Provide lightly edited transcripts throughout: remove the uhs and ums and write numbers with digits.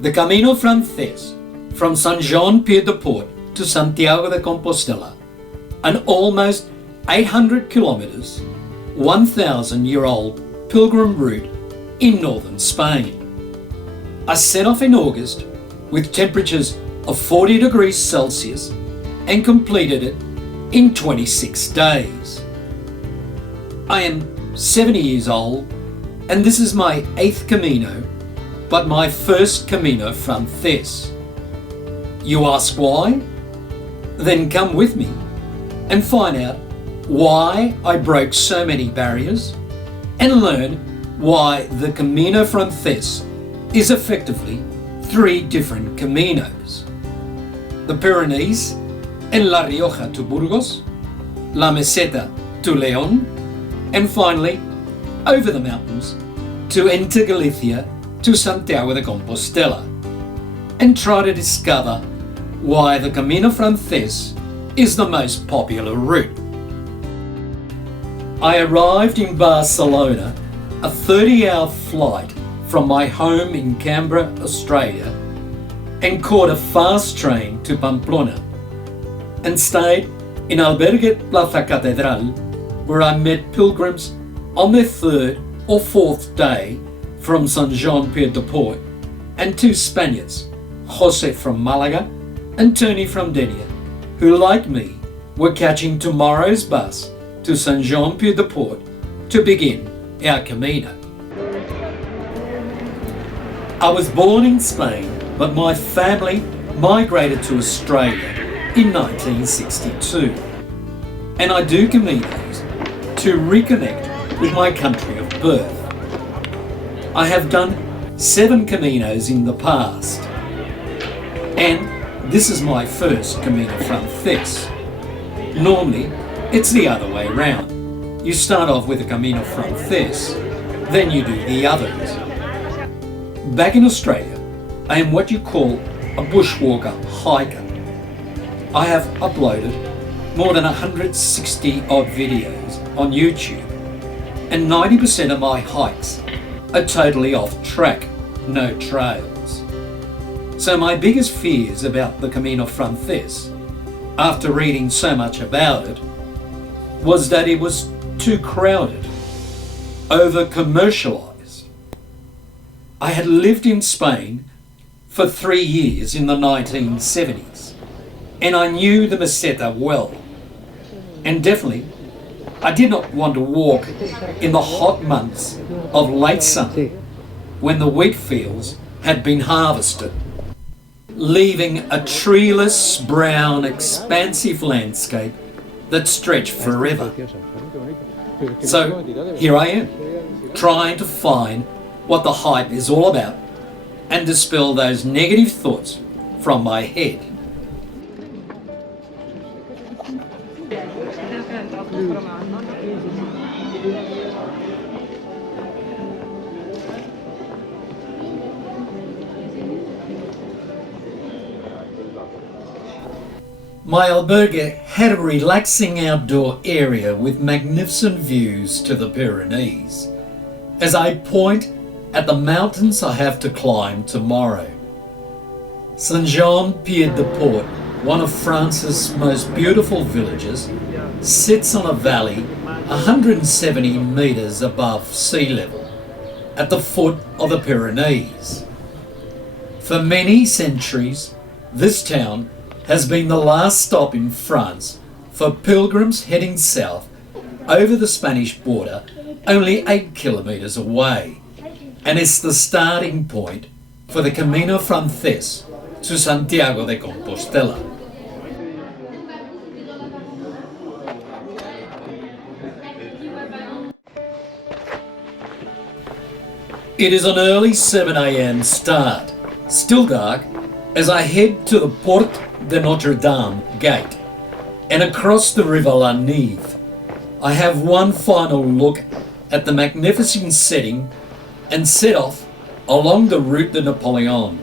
The Camino Francés, from Saint-Jean-Pied-de-Port to Santiago de Compostela, an almost 800 kilometres, 1,000-year-old pilgrim route in northern Spain. I set off in August with temperatures of 40 degrees Celsius and completed it in 26 days. I am 70 years old and this is my 8th Camino, but my first Camino Francés. You ask why? Then come with me and find out why I broke so many barriers and learn why the Camino Francés is effectively 3 different caminos. The Pyrenees and La Rioja to Burgos, La Meseta to León, and finally over the mountains to enter Galicia to Santiago de Compostela, and try to discover why the Camino Francés is the most popular route. I arrived in Barcelona, a 30-hour flight from my home in Canberra, Australia, and caught a fast train to Pamplona and stayed in Albergue Plaza Catedral, where I met pilgrims on their 3rd or 4th day from Saint-Jean-Pied-de-Port, and 2 Spaniards, Jose from Malaga and Tony from Denia, who, like me, were catching tomorrow's bus to Saint-Jean-Pied-de-Port to begin our Camino. I was born in Spain, but my family migrated to Australia in 1962, and I do Caminos to reconnect with my country of birth. I have done 7 Caminos in the past, and this is my first Camino Francés. Normally, it's the other way round. You start off with a Camino Francés, then you do the others. Back in Australia, I am what you call a bushwalker hiker. I have uploaded more than 160 odd videos on YouTube, and 90% of my hikes are totally off track, no trails. So my biggest fears about the Camino Francés, after reading so much about it, was that it was too crowded, over-commercialised. I had lived in Spain for 3 years in the 1970s, and I knew the Meseta well. And definitely, I did not want to walk in the hot months of late summer when the wheat fields had been harvested, leaving a treeless, brown, expansive landscape that stretched forever. So here I am, trying to find what the hype is all about and dispel those negative thoughts from my head. My albergue had a relaxing outdoor area with magnificent views to the Pyrenees, as I point at the mountains I have to climb tomorrow. Saint-Jean-Pied-de-Port, one of France's most beautiful villages, sits on a valley 170 metres above sea level, at the foot of the Pyrenees. For many centuries, this town has been the last stop in France for pilgrims heading south over the Spanish border only 8 kilometres away, and it's the starting point for the Camino Francés to Santiago de Compostela. It is an early 7 a.m. start, still dark, as I head to the Porte de Notre Dame gate and across the River La Nive. I have one final look at the magnificent setting and set off along the Route de Napoleon,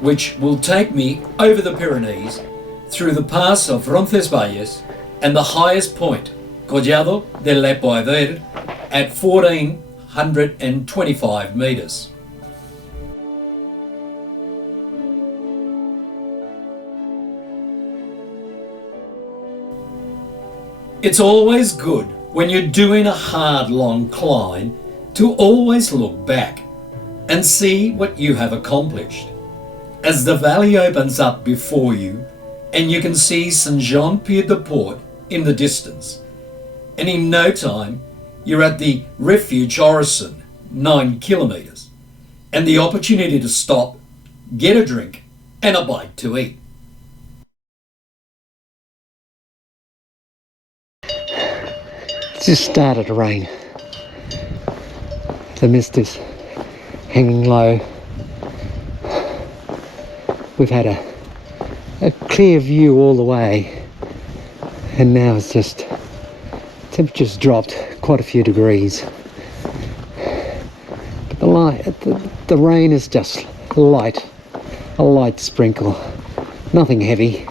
which will take me over the Pyrenees through the pass of Roncesvalles and the highest point, Collado de l'Epoeder, at 1,425 metres. It's always good when you're doing a hard, long climb to always look back and see what you have accomplished. As the valley opens up before you and you can see Saint-Jean-Pied-de-Port in the distance, and in no time you're at the refuge Orison, 9 kilometres, and the opportunity to stop, get a drink and a bite to eat. It's just started to rain. The mist is hanging low. We've had a clear view all the way, and now it's just temperature's dropped quite a few degrees. But the rain is just light, a light sprinkle, nothing heavy,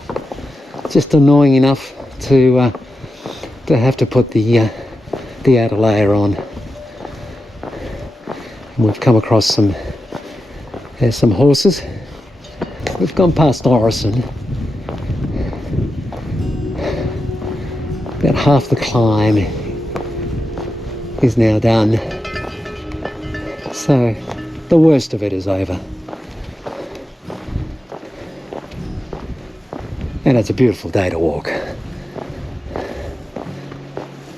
just annoying enough to have to put the outer layer on. And we've come across some horses. We've gone past Orison. About half the climb is now done. So the worst of it is over. And it's a beautiful day to walk.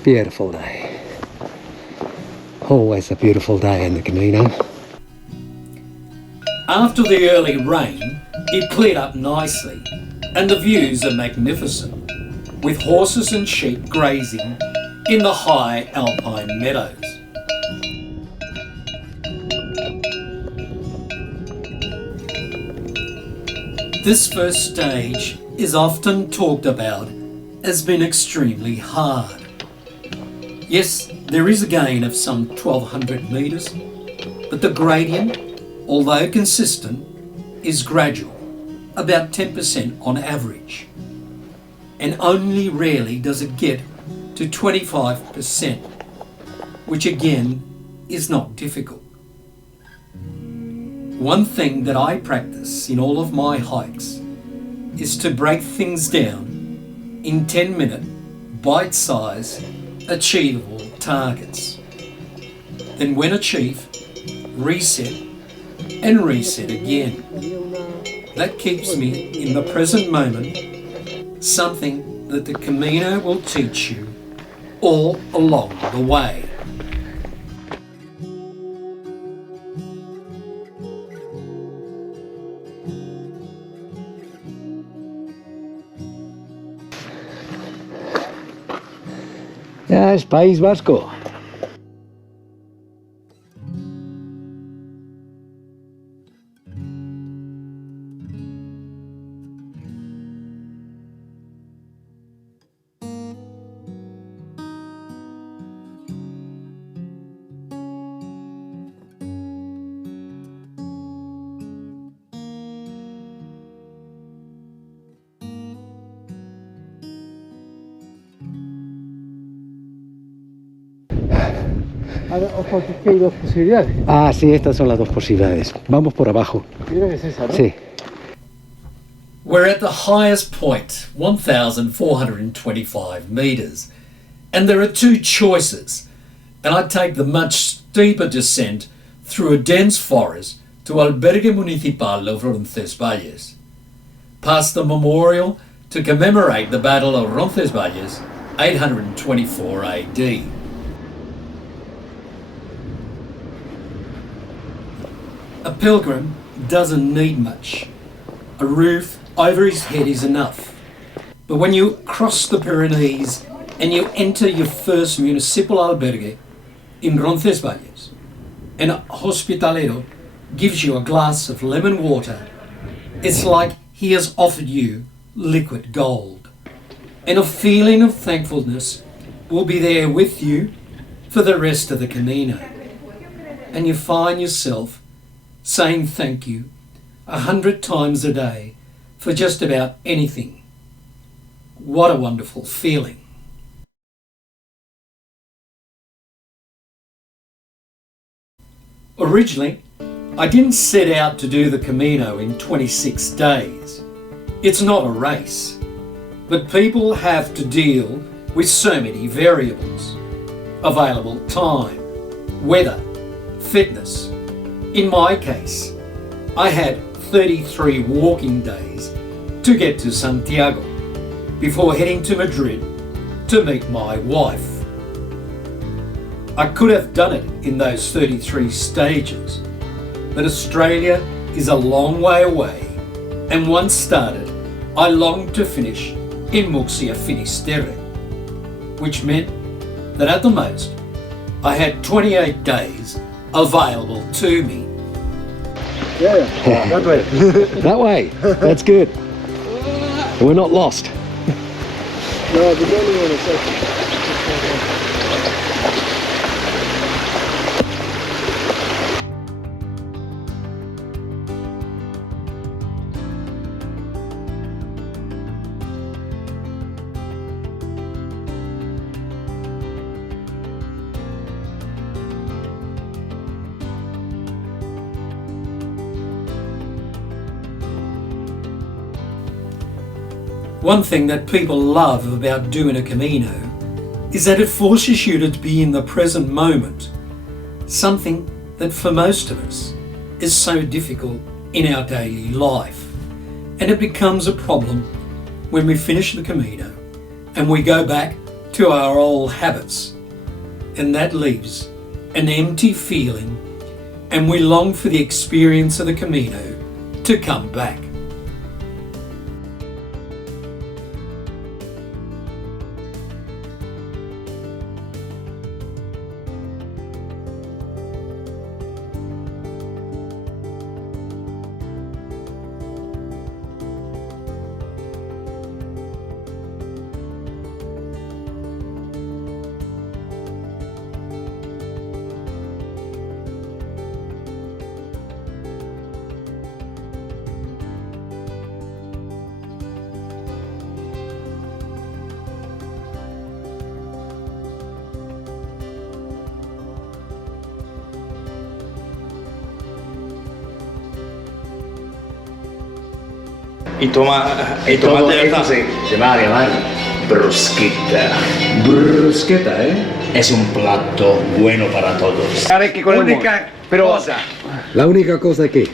Beautiful day. Always a beautiful day in the Camino. After the early rain, it cleared up nicely and the views are magnificent, with horses and sheep grazing in the high alpine meadows. This first stage is often talked about as being extremely hard. Yes, there is a gain of some 1,200 metres, but the gradient, although consistent, is gradual, about 10% on average, and only rarely does it get to 25%, which again is not difficult. One thing that I practice in all of my hikes is to break things down in 10-minute, bite-sized, achievable targets. Then when achieved, reset and reset again. That keeps me in the present moment, something that the Camino will teach you all along the way. Ya es País Vasco. Ojo, aquí hay dos posibilidades. Ah, sí, estas son las dos posibilidades. Vamos por abajo. Creo que es esa, ¿no? Sí. We're at the highest point, 1,425 metres, and there are two choices, and I take the much steeper descent through a dense forest to Albergue Municipal of Roncesvalles, past the memorial to commemorate the Battle of Roncesvalles, 824 AD. A pilgrim doesn't need much. A roof over his head is enough. But when you cross the Pyrenees and you enter your first municipal albergue in Roncesvalles, and a hospitalero gives you a glass of lemon water, it's like he has offered you liquid gold. And a feeling of thankfulness will be there with you for the rest of the Camino. And you find yourself saying thank you 100 times a day for just about anything. What a wonderful feeling. Originally, I didn't set out to do the Camino in 26 days. It's not a race, but people have to deal with so many variables: available time, weather, fitness. In my case, I had 33 walking days to get to Santiago before heading to Madrid to meet my wife. I could have done it in those 33 stages, but Australia is a long way away, and once started, I longed to finish in Murcia Finisterre, which meant that at the most, I had 28 days available to me. Yeah, that way. That way. That's good. We're not lost. No, the only one is like. One thing that people love about doing a Camino is that it forces you to be in the present moment, something that for most of us is so difficult in our daily life. And it becomes a problem when we finish the Camino and we go back to our old habits, and that leaves an empty feeling, and we long for the experience of the Camino to come back. Y tomate Esto se va a llamar brusqueta. Brusqueta, ¿eh? Es un plato bueno para todos. única cosa La única cosa que...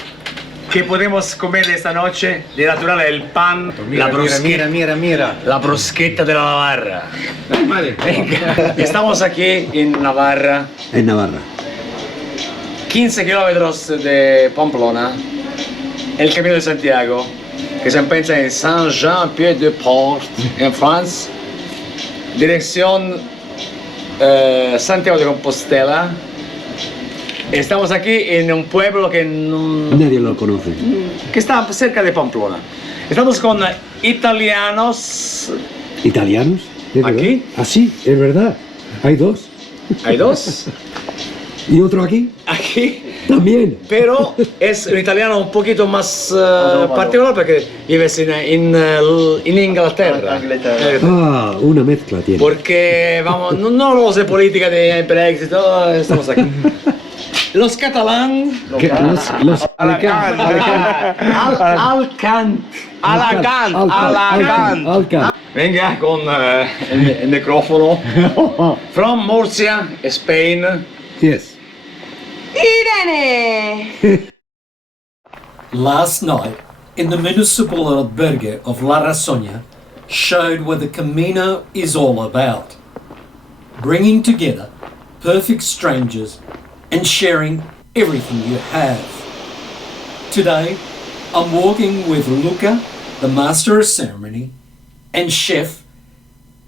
que podemos comer esta noche de natural es el pan, la brusqueta, mira. la brusqueta de la Navarra. Venga, estamos aquí en Navarra, En Navarra. 15 kilómetros de Pamplona, el Camino de Santiago, que se encuentra en Saint-Jean-Pied-de-Port, en Francia, dirección Santiago de Compostela. Estamos aquí en un pueblo que, Nadie lo conoce. que está cerca de Pamplona. Estamos con italianos. ¿Italianos? ¿Es verdad? ¿Aquí? Ah, sí, es verdad. Hay dos. Hay dos ¿Y otro aquí? aquí, También. pero es un italiano un poquito más particular porque vives en Inglaterra. Ah, una mezcla tiene. Porque vamos, no hablamos de política de Brexit, no, estamos aquí. Los catalán, Que los Alacant. Alacant. venga con el micrófono. From Murcia, Spain. Yes. Irene! Last night, in the municipal albergue of La Rasogna, showed what the Camino is all about. Bringing together perfect strangers and sharing everything you have. Today, I'm walking with Luca, the master of ceremony, and chef,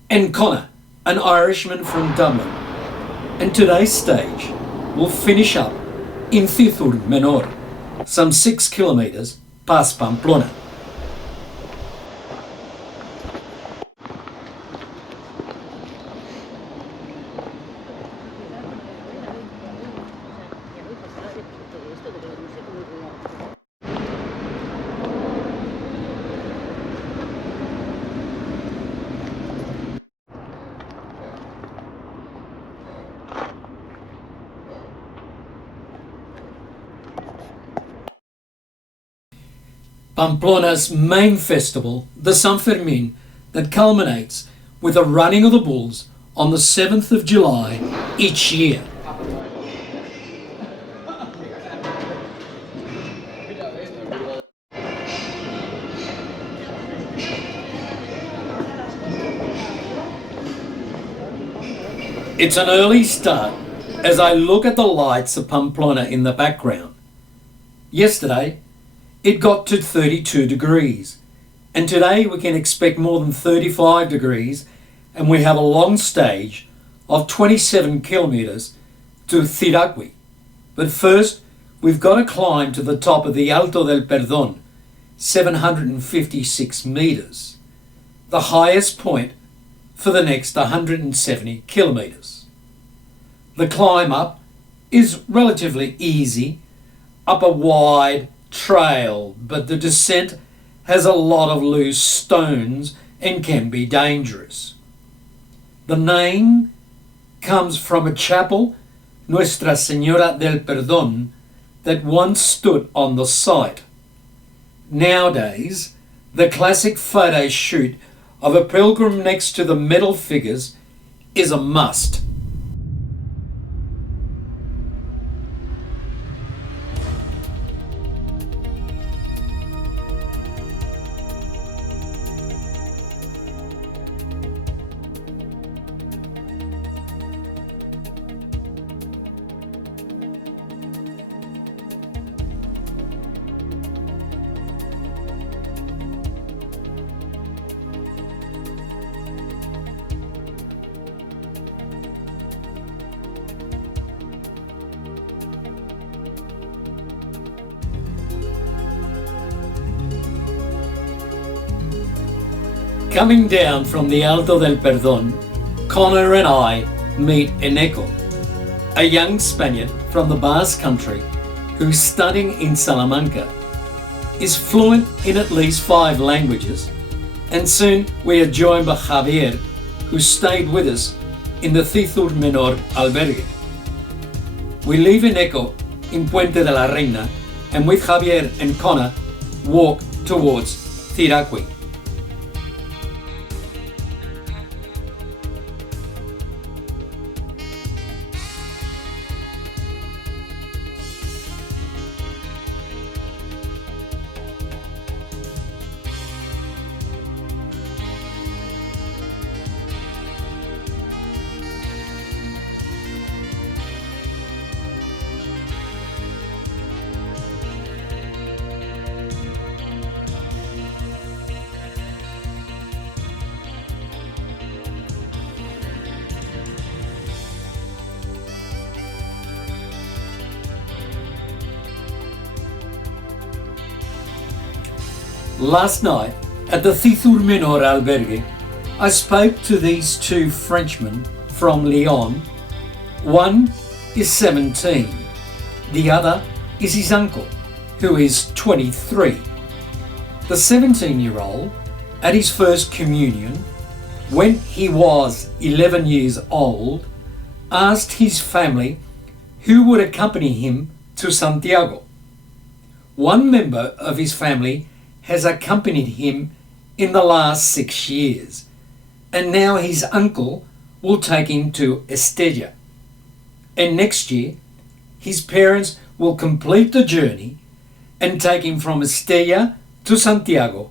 and Connor, an Irishman from Dublin. And today's stage will finish up in Cizur Menor, some 6 kilometres past Pamplona. Pamplona's main festival, the San Fermin, that culminates with the running of the bulls on the 7th of July each year. It's an early start as I look at the lights of Pamplona in the background. Yesterday, it got to 32 degrees, and today we can expect more than 35 degrees, and we have a long stage of 27 kilometres to Ciragüí. But first, we've got to climb to the top of the Alto del Perdón, 756 metres, the highest point for the next 170 kilometres. The climb up is relatively easy, up a wide trail, but the descent has a lot of loose stones and can be dangerous. The name comes from a chapel, Nuestra Señora del Perdón, that once stood on the site. Nowadays, the classic photo shoot of a pilgrim next to the metal figures is a must. Coming down from the Alto del Perdón, Connor and I meet Eneco, a young Spaniard from the Basque Country who's studying in Salamanca, is fluent in at least 5 languages, and soon we are joined by Javier, who stayed with us in the Cizur Menor albergue. We leave Eneco in Puente de la Reina, and with Javier and Connor walk towards Ciragüí. Last night at the Cizur Menor albergue, I spoke to these 2 Frenchmen from Lyon. One is 17, the other is his uncle, who is 23. The 17-year-old, at his first communion, when he was 11 years old, asked his family who would accompany him to Santiago. One member of his family has accompanied him in the last 6 years, and now his uncle will take him to Estella. And next year, his parents will complete the journey and take him from Estella to Santiago.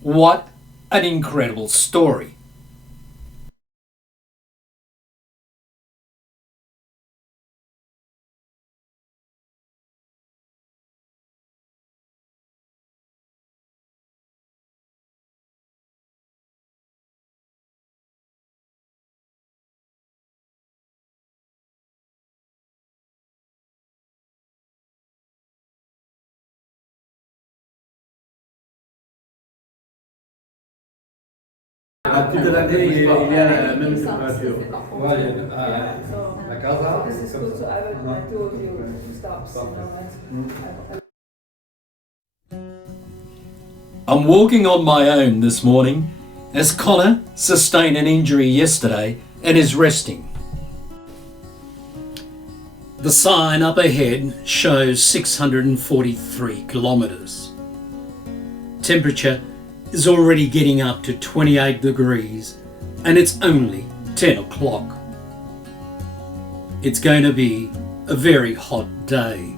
What an incredible story! Toute l'année, il y a la même température. I'm walking on my own this morning as Connor sustained an injury yesterday and is resting. The sign up ahead shows 643 kilometres. Temperature is already getting up to 28 degrees and it's only 10 o'clock. It's going to be a very hot day.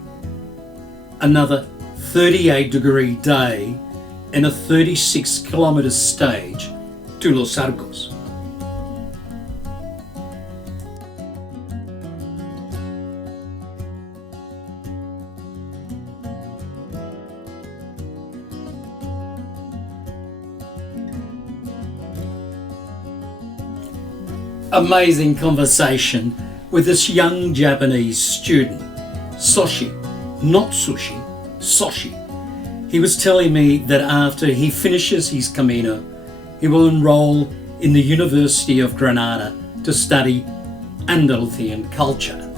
Another 38-degree day and a 36-kilometre stage to Los Arcos. Amazing conversation with this young Japanese student, Soshi, not sushi, Soshi. He was telling me that after he finishes his Camino, he will enroll in the University of Granada to study Andalusian culture.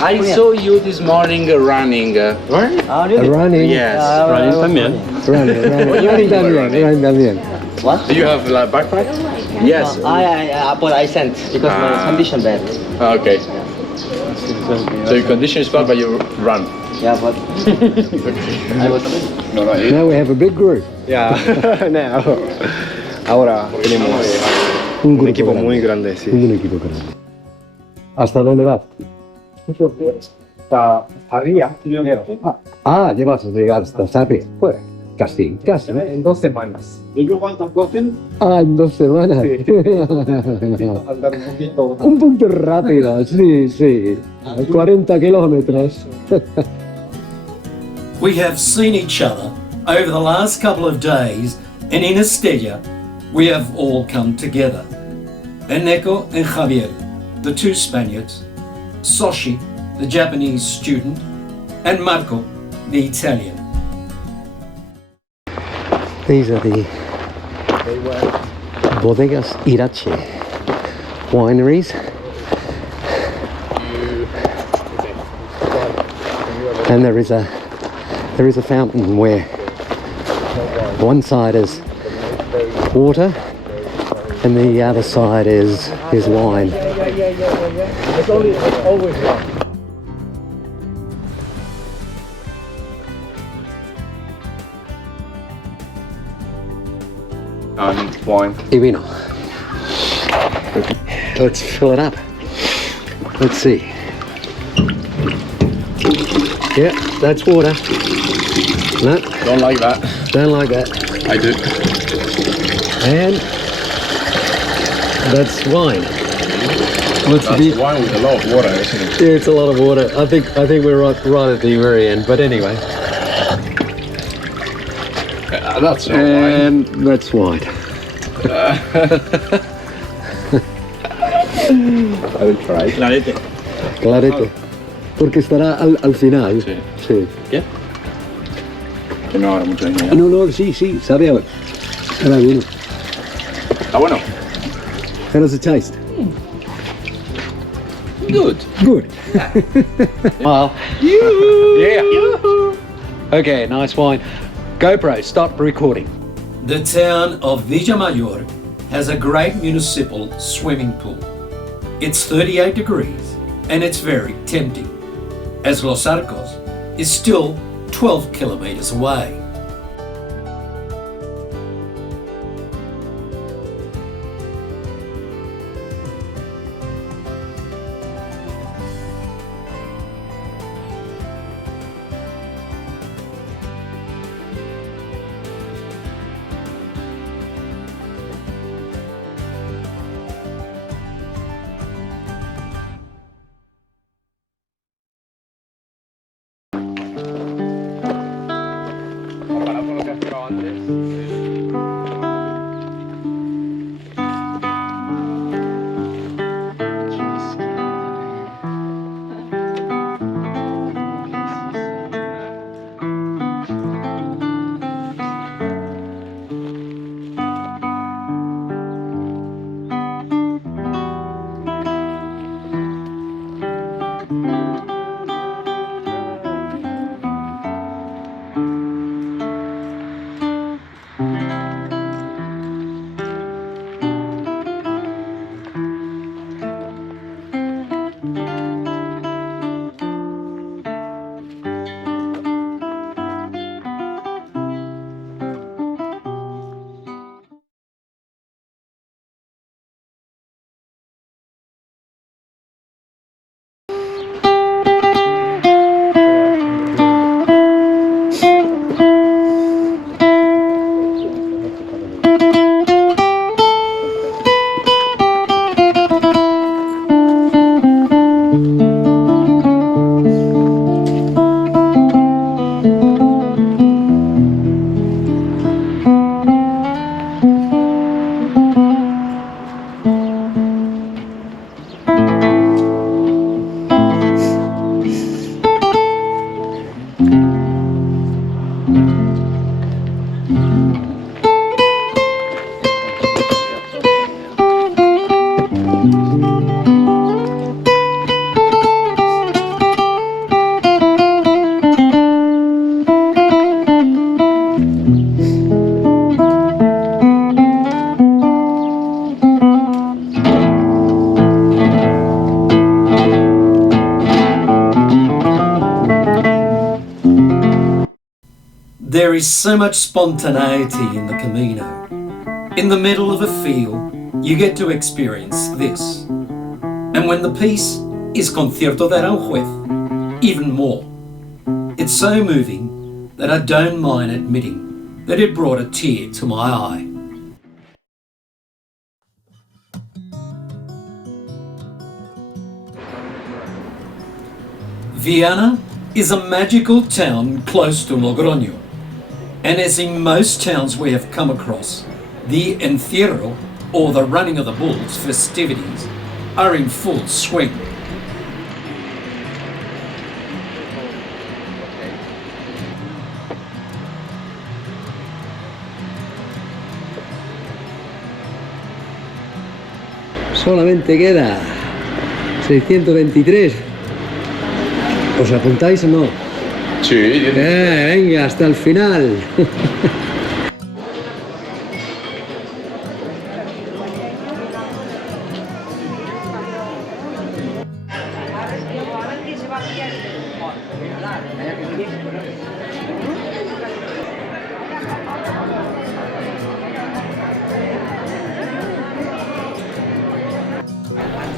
I saw you this morning running. Running? Yes. Running también. Running también. What? Do you have like backpack? Yes. But I sent because my condition bad. Okay. So your condition is bad, but you run. Yeah, but I was. No, no. Now we have a big group. Ya. Now. Ahora tenemos Un un equipo muy grande, sí. Un equipo grande. ¿Hasta dónde vas? Hasta Sarria. Ah, llevas a llegar hasta Sarria. Pues casi. En 2 semanas. Ah, en 2 semanas. Andar un poquito. Un poquito rápido, sí. 40 kilómetros. We have seen each other over the last couple of days, and in Estella, we have all come together. Eneko and Javier, the 2 Spaniards, Soshi, the Japanese student, and Marco, the Italian. These are the Bodegas Irache wineries. And there is a fountain where one side is water and the other side is wine. It's always one. And wine. Y vino. Let's fill it up. Let's see. Yeah, that's water. No, Don't like that. don't like that. I do. And that's wine. Let's That's wine with a lot of water, isn't it? Yeah, it's a lot of water. I think we're right at the very end. But anyway, That's not wine. and that's wine. I will try. Clarete. Porque estará al final. Sí. Sí. Que no habrá mucho niño. No, sí, sabe ahora. Ahora vino. Está bueno. How does it taste? Good. Good. Well. Yeah. Okay, nice wine. GoPro, stop recording. The town of Villamayor has a great municipal swimming pool. It's 38 degrees and it's very tempting, as Los Arcos is still 12 kilometers away. There is so much spontaneity in the Camino. In the middle of a field, you get to experience this. And when the piece is Concierto de Aranjuez, even more. It's so moving that I don't mind admitting that it brought a tear to my eye. Viana is a magical town close to Logroño, and as in most towns we have come across, the encierro, or the running of the bulls festivities, are in full swing. Solamente queda 623. ¿Os apuntáis o no? Sí, Venga, hasta el final.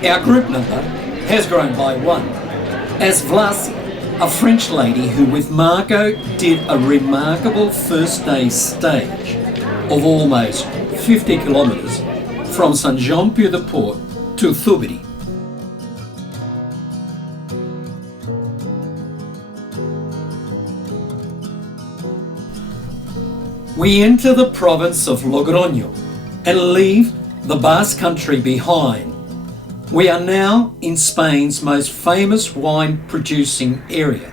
Our group number has grown by one, as Vlasi, a French lady who with Marco did a remarkable first day stage of almost 50 kilometres from Saint-Jean-Pied-de-Port to Thubiri. We enter the province of Logroño and leave the Basque country behind. We are now in Spain's most famous wine producing area,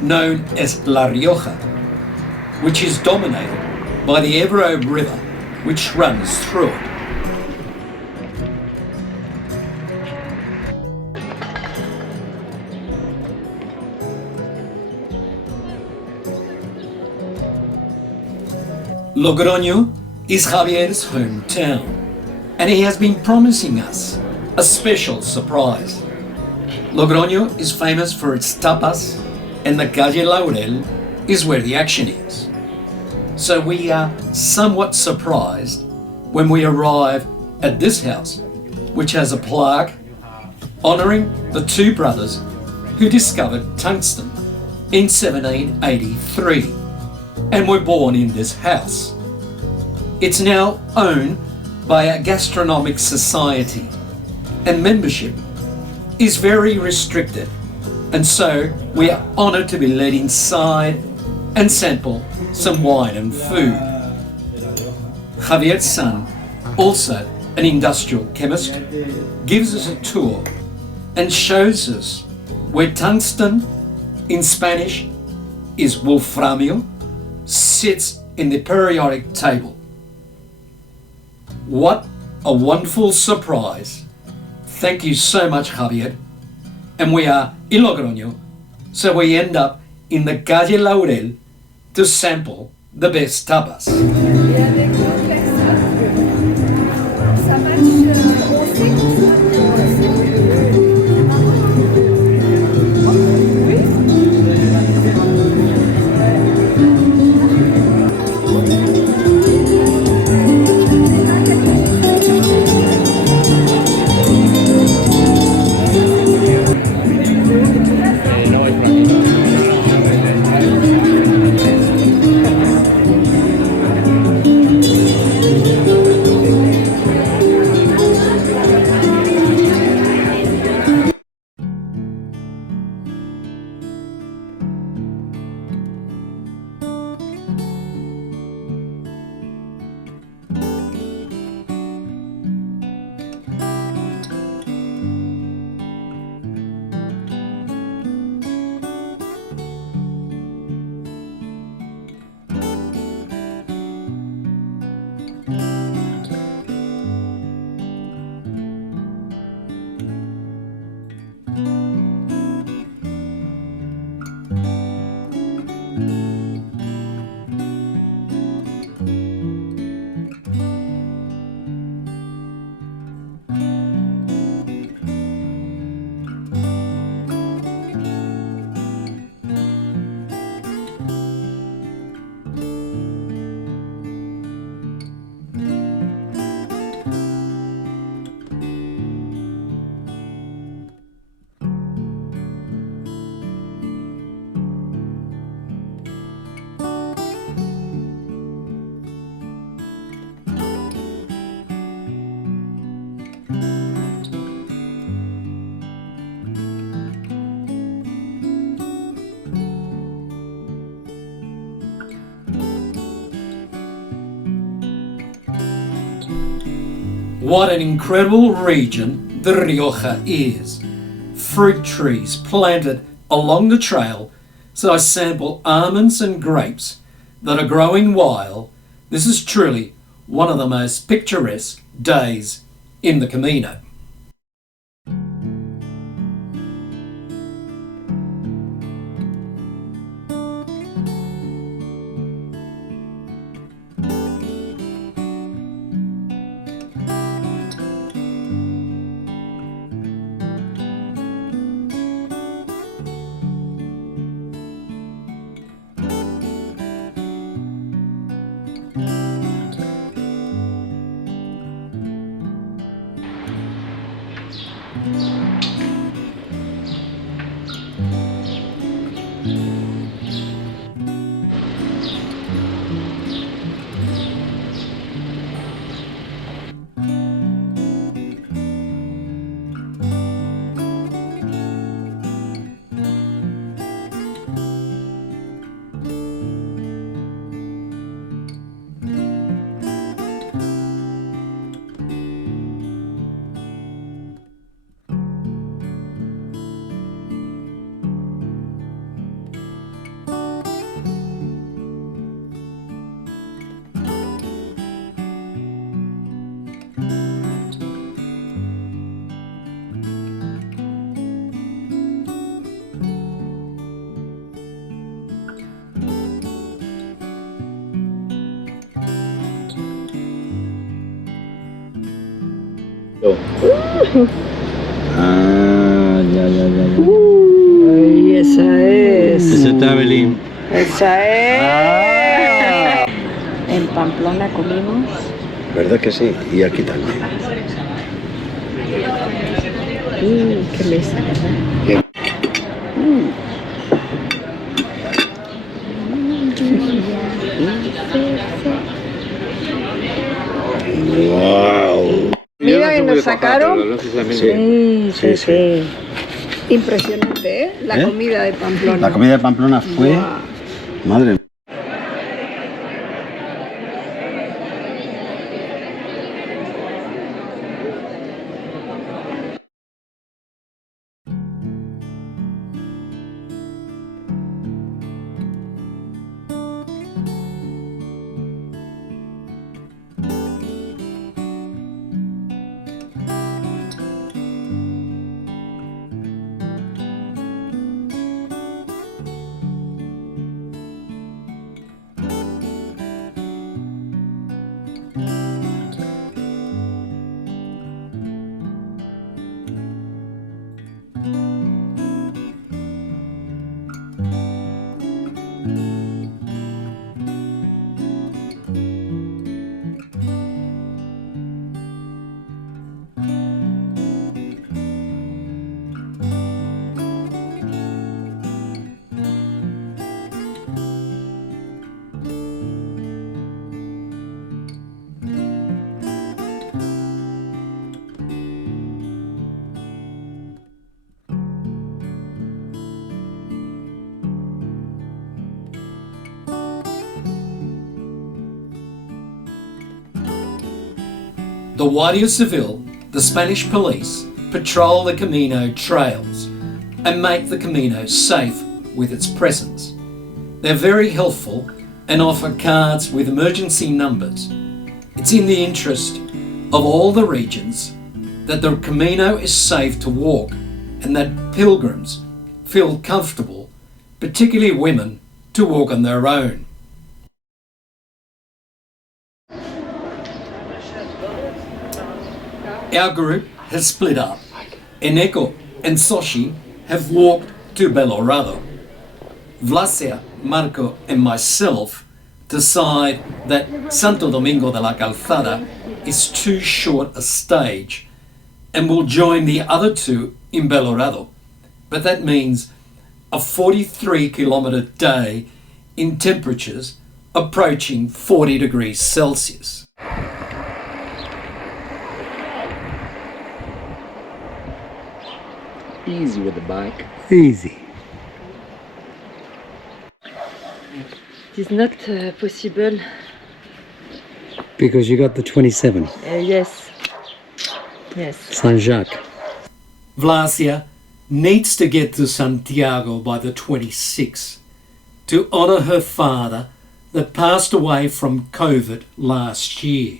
known as La Rioja, which is dominated by the Ebro River, which runs through it. Logroño is Javier's hometown, and he has been promising us a special surprise. Logroño is famous for its tapas, and the Calle Laurel is where the action is. So we are somewhat surprised when we arrive at this house, which has a plaque honouring the two brothers who discovered tungsten in 1783 and were born in this house. It's now owned by a gastronomic society, and membership is very restricted, and so we are honoured to be led inside and sample some wine and food. Javier's son, also an industrial chemist, gives us a tour and shows us where tungsten, in Spanish is wolframio, sits in the periodic table. What a wonderful surprise. Thank you so much, Javier. And we are in Logroño, so we end up in the Calle Laurel to sample the best tapas. What an incredible region the Rioja is. Fruit trees planted along the trail, so I sample almonds and grapes that are growing wild. This is truly one of the most picturesque days in the Camino. Ay, esa es. Ese está Belín. Esa es. En Pamplona comimos. ¿Verdad que sí? Y aquí también. Qué mesa, ¿verdad? ¡Wow! Mira que nos sacaron. Sí, sí. Impresionante, ¿eh? La comida de Pamplona. La comida de Pamplona fue... Wow. Madre mía. The Guardia Civil, the Spanish police, patrol the Camino trails and make the Camino safe with its presence. They're very helpful and offer cards with emergency numbers. It's in the interest of all the regions that the Camino is safe to walk and that pilgrims feel comfortable, particularly women, to walk on their own. Our group has split up. Eneko and Soshi have walked to Belorado. Vlasia, Marco and myself decide that Santo Domingo de la Calzada is too short a stage and will join the other two in Belorado. But that means a 43-kilometre day in temperatures approaching 40 degrees Celsius. Easy with the bike. Easy. It is not possible. Because you got the 27. Yes. Yes. Saint Jacques. Vlasia needs to get to Santiago by the 26th to honour her father that passed away from COVID last year.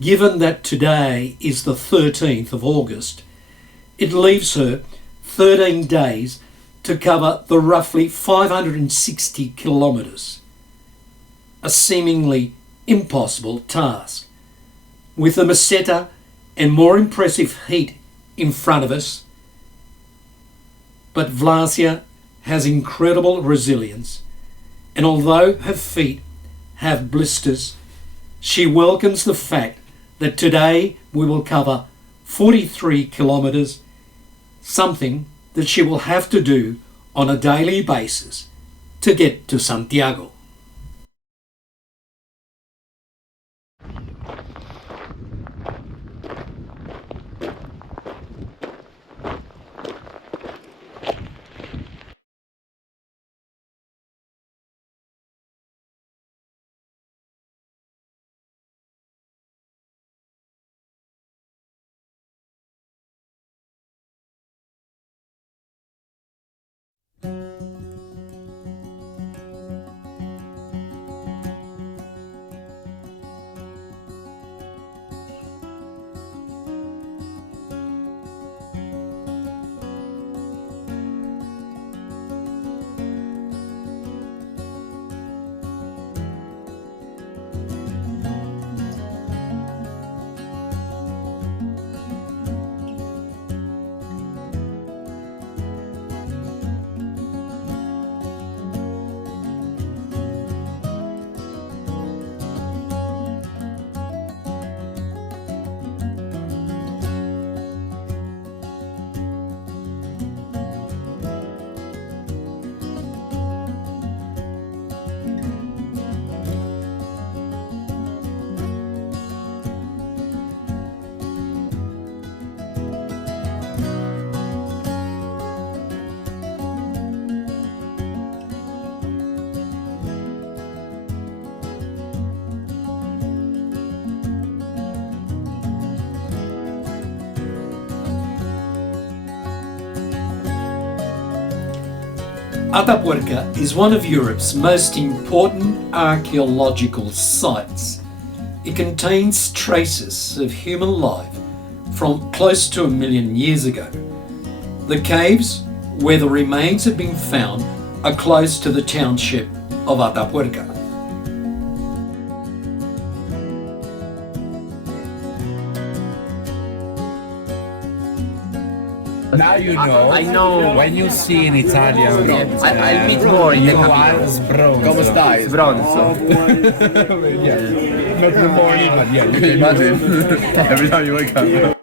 Given that today is the 13th of August, it leaves her 13 days to cover the roughly 560 kilometres, a seemingly impossible task. With the Meseta and more impressive heat in front of us, but Vlasia has incredible resilience, and although her feet have blisters, she welcomes the fact that today we will cover 43 kilometres, something that she will have to do on a daily basis to get to Santiago. Atapuerca is one of Europe's most important archaeological sites. It contains traces of human life from close to 1 million years ago. The caves where the remains have been found are close to the township of Atapuerca. Now you know. I know. When you see in Italian, I'll meet more in the you capital. are sbronzo. Come stai? Sbronzo. Yeah. Not the morning, but yeah. You can Imagine every time you wake up.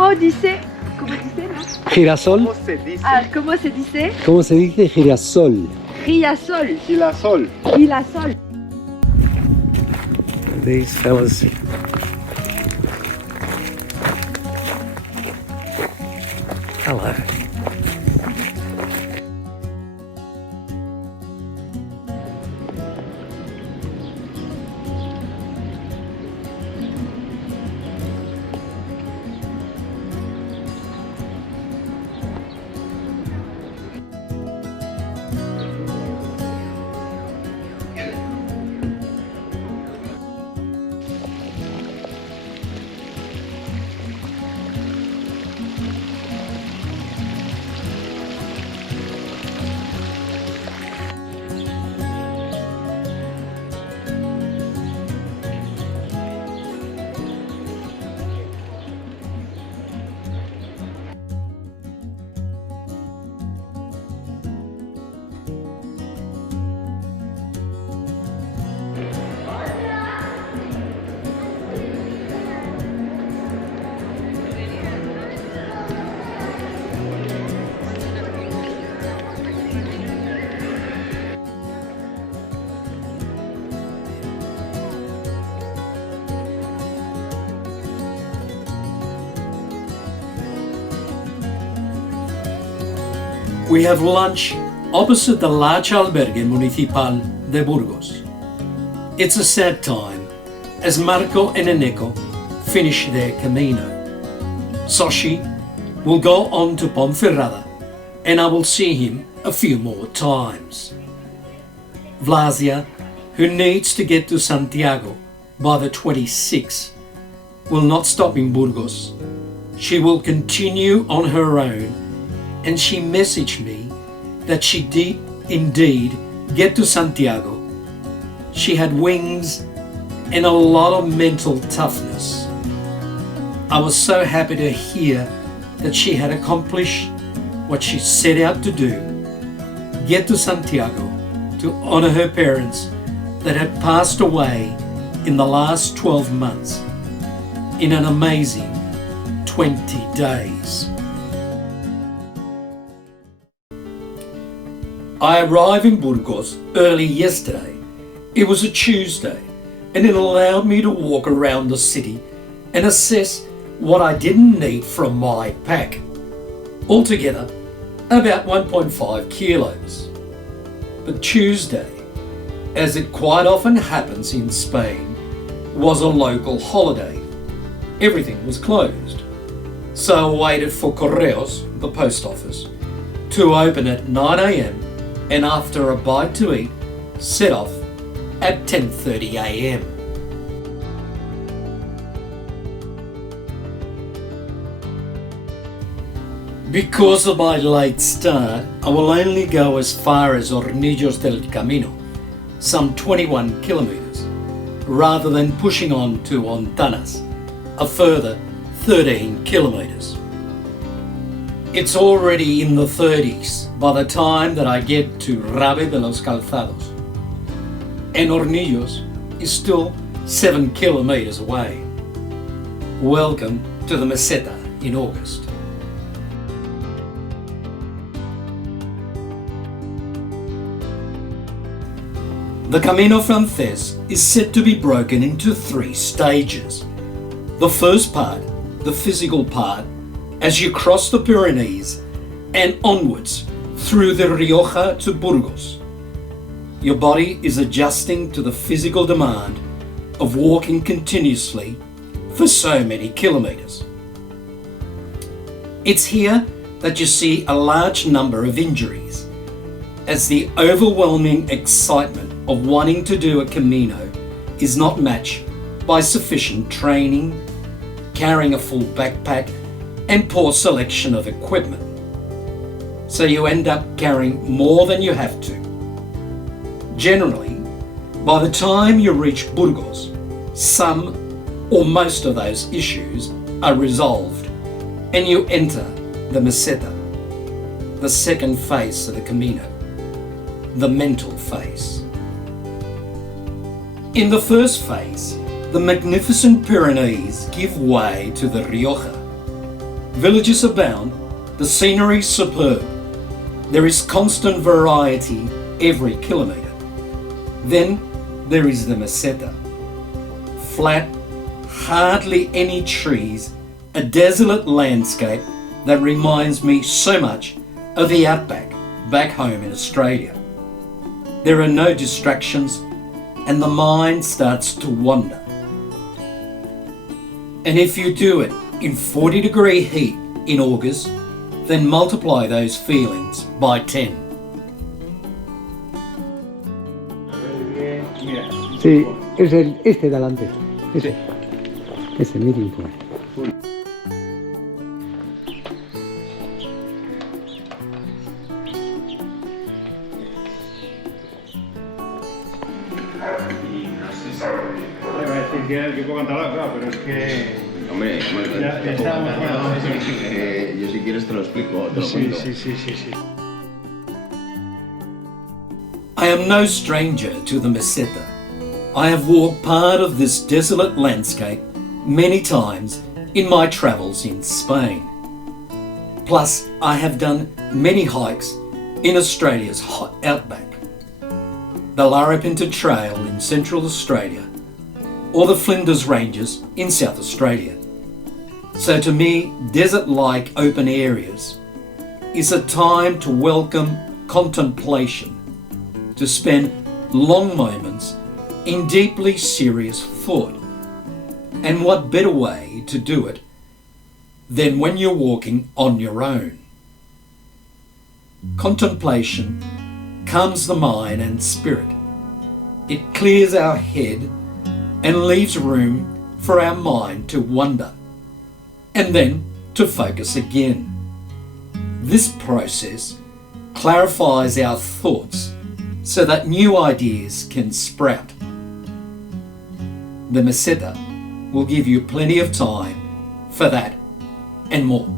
¿Cómo dice? ¿Cómo dice, no? Girasol. Ah, ¿cómo se dice? ¿Cómo se dice girasol? Girasol. Girasol. Girasol. These fellas. Hello. we have lunch opposite the large albergue municipal de Burgos. It's a sad time as Marco and Eneko finish their Camino. Soshi will go on to Ponferrada and I will see him a few more times. Vlasia, who needs to get to Santiago by the 26th, will not stop in Burgos. She will continue on her own, and she messaged me that she did indeed get to Santiago. She had wings and a lot of mental toughness. I was so happy to hear that she had accomplished what she set out to do, get to Santiago to honor her parents that had passed away in the last 12 months in an amazing 20 days. I arrived in Burgos early yesterday. It was a Tuesday and it allowed me to walk around the city and assess what I didn't need from my pack. Altogether, about 1.5 kilos. But Tuesday, as it quite often happens in Spain, was a local holiday. Everything was closed. So I waited for Correos, the post office, to open at 9 a.m. and after a bite to eat, set off at 10:30 a.m. Because of my late start, I will only go as far as Hornillos del Camino, some 21 kilometres, rather than pushing on to Ontanas, a further 13 kilometres. It's already in the 30s by the time that I get to Rabe de los Calzados, and Hornillos is still 7 kilometres away. Welcome to the Meseta in August. The Camino Frances is said to be broken into 3 stages. The first part, the physical part, as you cross the Pyrenees and onwards through the Rioja to Burgos. Your body is adjusting to the physical demand of walking continuously for so many kilometres. It's here that you see a large number of injuries, as the overwhelming excitement of wanting to do a Camino is not matched by sufficient training, carrying a full backpack, and poor selection of equipment. So you end up carrying more than you have to. Generally, by the time you reach Burgos, some or most of those issues are resolved and you enter the Meseta, the second phase of the Camino, the mental phase. In the first phase, the magnificent Pyrenees give way to the Rioja. Villages abound, the scenery is superb. There is constant variety every kilometre. Then there is the Meseta. Flat, hardly any trees, a desolate landscape that reminds me so much of the outback back home in Australia. There are no distractions and the mind starts to wander. And if you do it in 40-degree heat in August, then multiply those feelings by 10. Sí, es este de adelante. Ese meeting point. Yo puedo cantarla, claro, pero es que... Hombre, ya estábamos yo si quieres te lo explico, te lo cuento. Sí. I am no stranger to the Meseta. I have walked part of this desolate landscape many times in my travels in Spain. Plus, I have done many hikes in Australia's hot outback. The Larapinta Trail in Central Australia, or the Flinders Ranges in South Australia. So to me, desert-like open areas is a time to welcome contemplation, to spend long moments in deeply serious thought. And what better way to do it than when you're walking on your own? Contemplation calms the mind and spirit. It clears our head and leaves room for our mind to wander and then to focus again. This process clarifies our thoughts so that new ideas can sprout. The Meseta will give you plenty of time for that and more.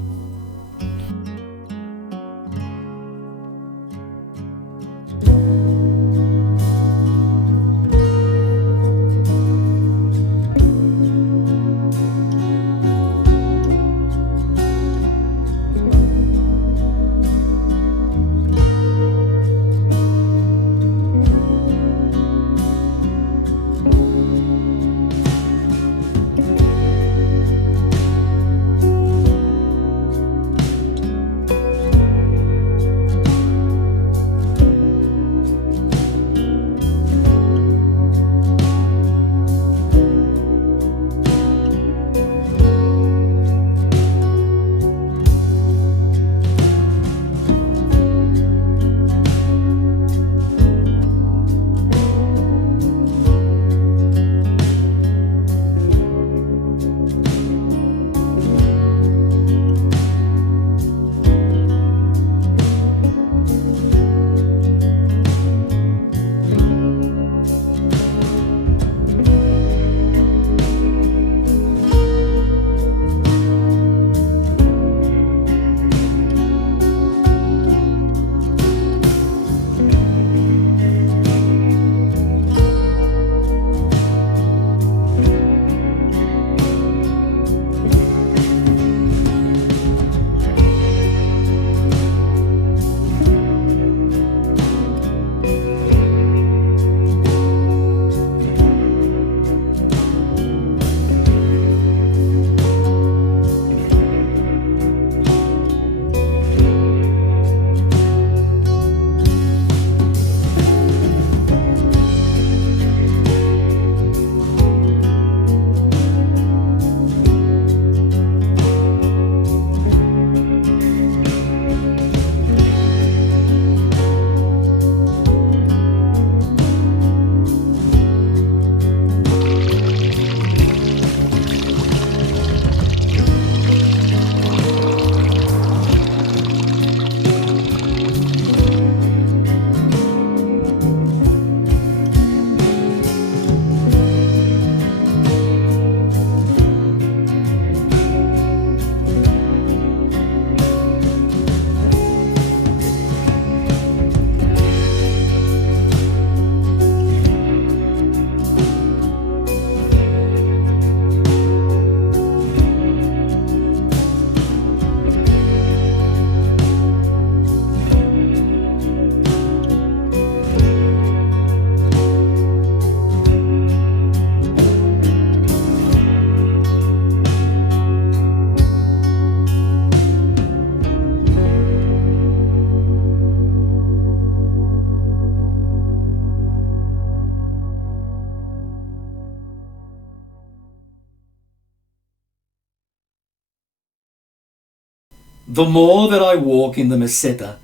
The more that I walk in the Meseta,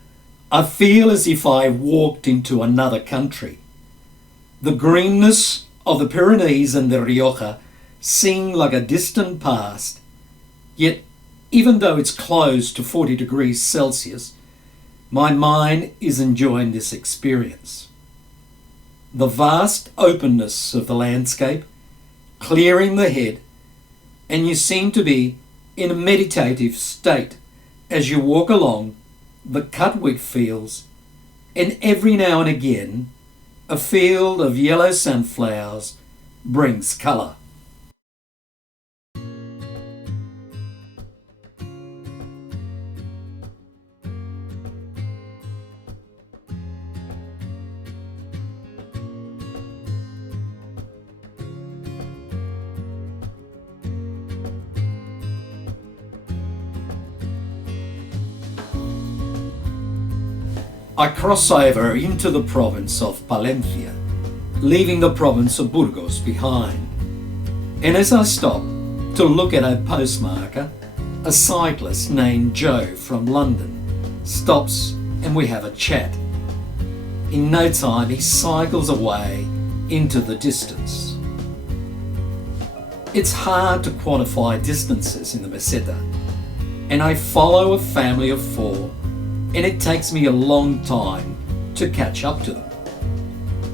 I feel as if I walked into another country. The greenness of the Pyrenees and the Rioja seem like a distant past, yet even though it's close to 40 degrees Celsius, my mind is enjoying this experience. The vast openness of the landscape, clearing the head, and you seem to be in a meditative state as you walk along the cut wheat fields, and every now and again a field of yellow sunflowers brings colour. I cross over into the province of Palencia, leaving the province of Burgos behind. And as I stop to look at a postmarker, a cyclist named Joe from London stops and we have a chat. In no time, he cycles away into the distance. It's hard to quantify distances in the Meseta, and I follow a family of 4, and it takes me a long time to catch up to them.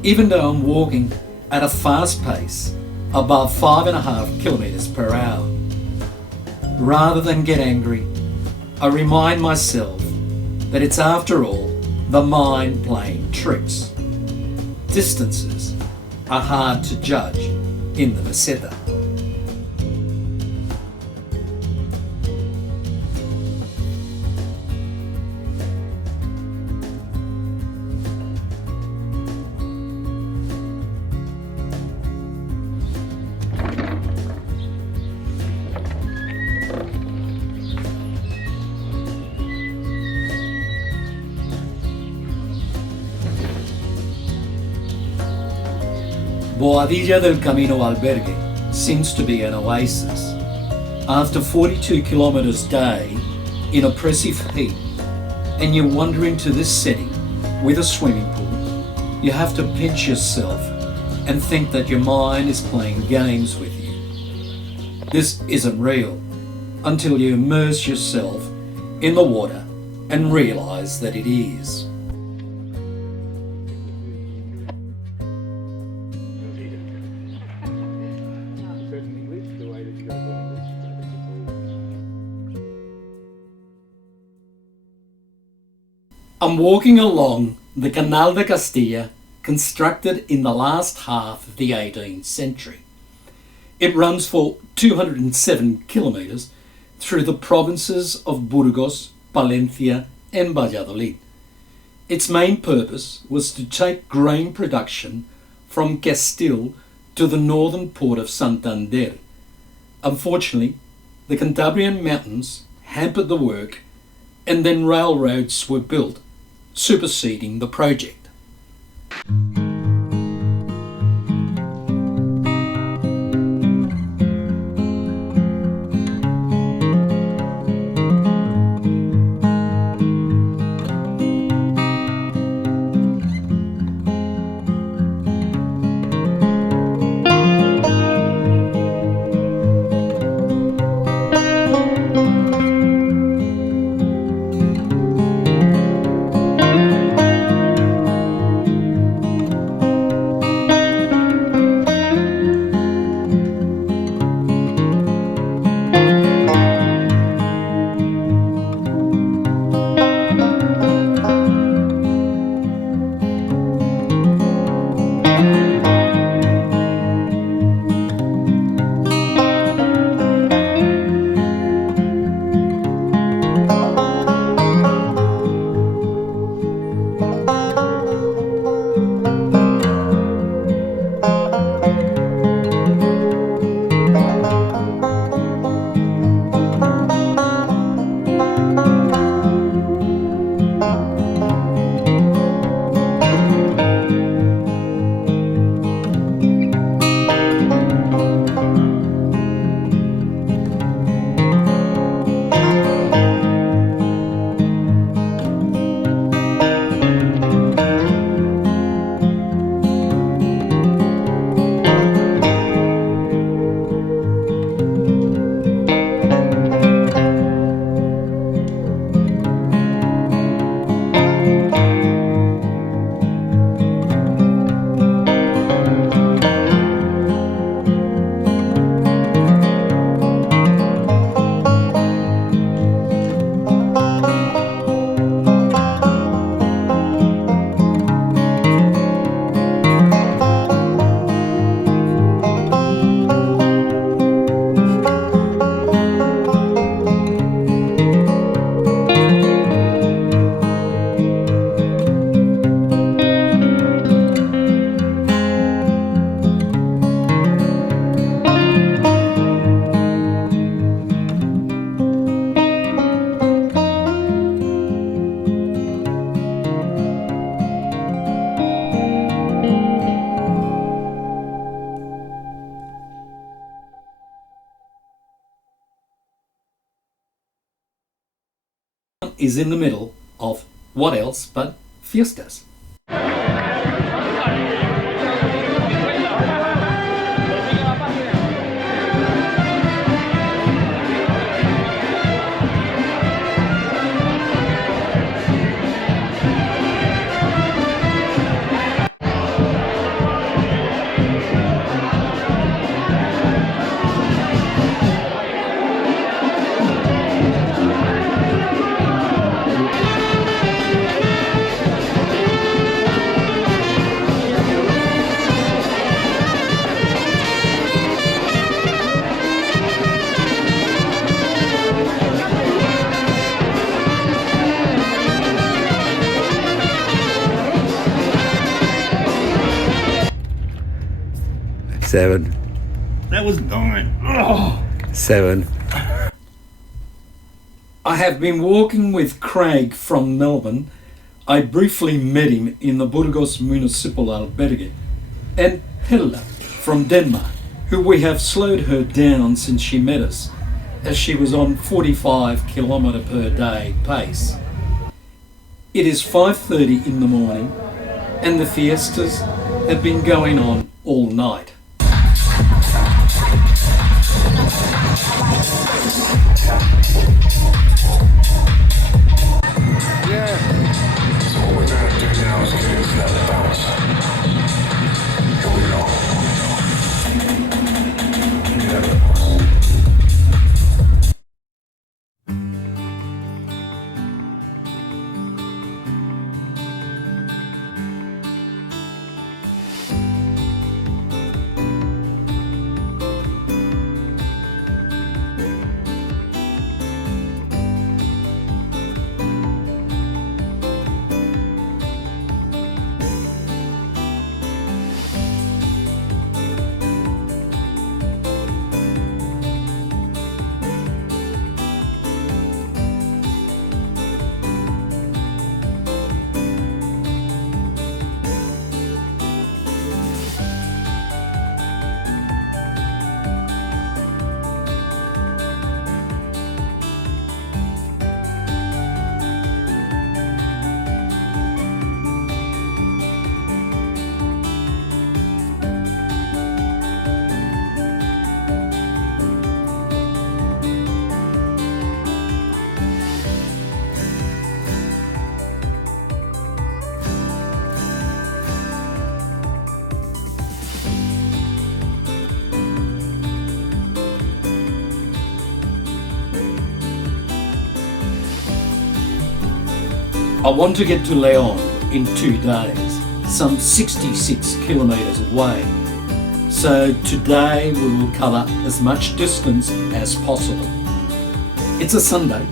Even though I'm walking at a fast pace, above 5.5 kilometers per hour. Rather than get angry, I remind myself that it's after all the mind playing tricks. Distances are hard to judge in the Meseta. Boadilla del Camino Albergue seems to be an oasis. After 42 kilometers a day in oppressive heat, and you're wandering to this setting with a swimming pool, you have to pinch yourself and think that your mind is playing games with you. This isn't real until you immerse yourself in the water and realize that it is. I'm walking along the Canal de Castilla, constructed in the last half of the 18th century. It runs for 207 kilometres through the provinces of Burgos, Palencia and Valladolid. Its main purpose was to take grain production from Castile to the northern port of Santander. Unfortunately, the Cantabrian mountains hampered the work, and then railroads were built, superseding the project. is in the middle of what else but fiestas. Seven. That was 9. 7. I have been walking with Craig from Melbourne. I briefly met him in the Burgos Municipal Albergue, and Hella from Denmark, who we have slowed her down since she met us, as she was on 45 kilometre per day pace. It is 5:30 in the morning, and the fiestas have been going on all night. I want to get to Leon in 2 days, some 66 kilometres away. So today we will cover as much distance as possible. It's a Sunday,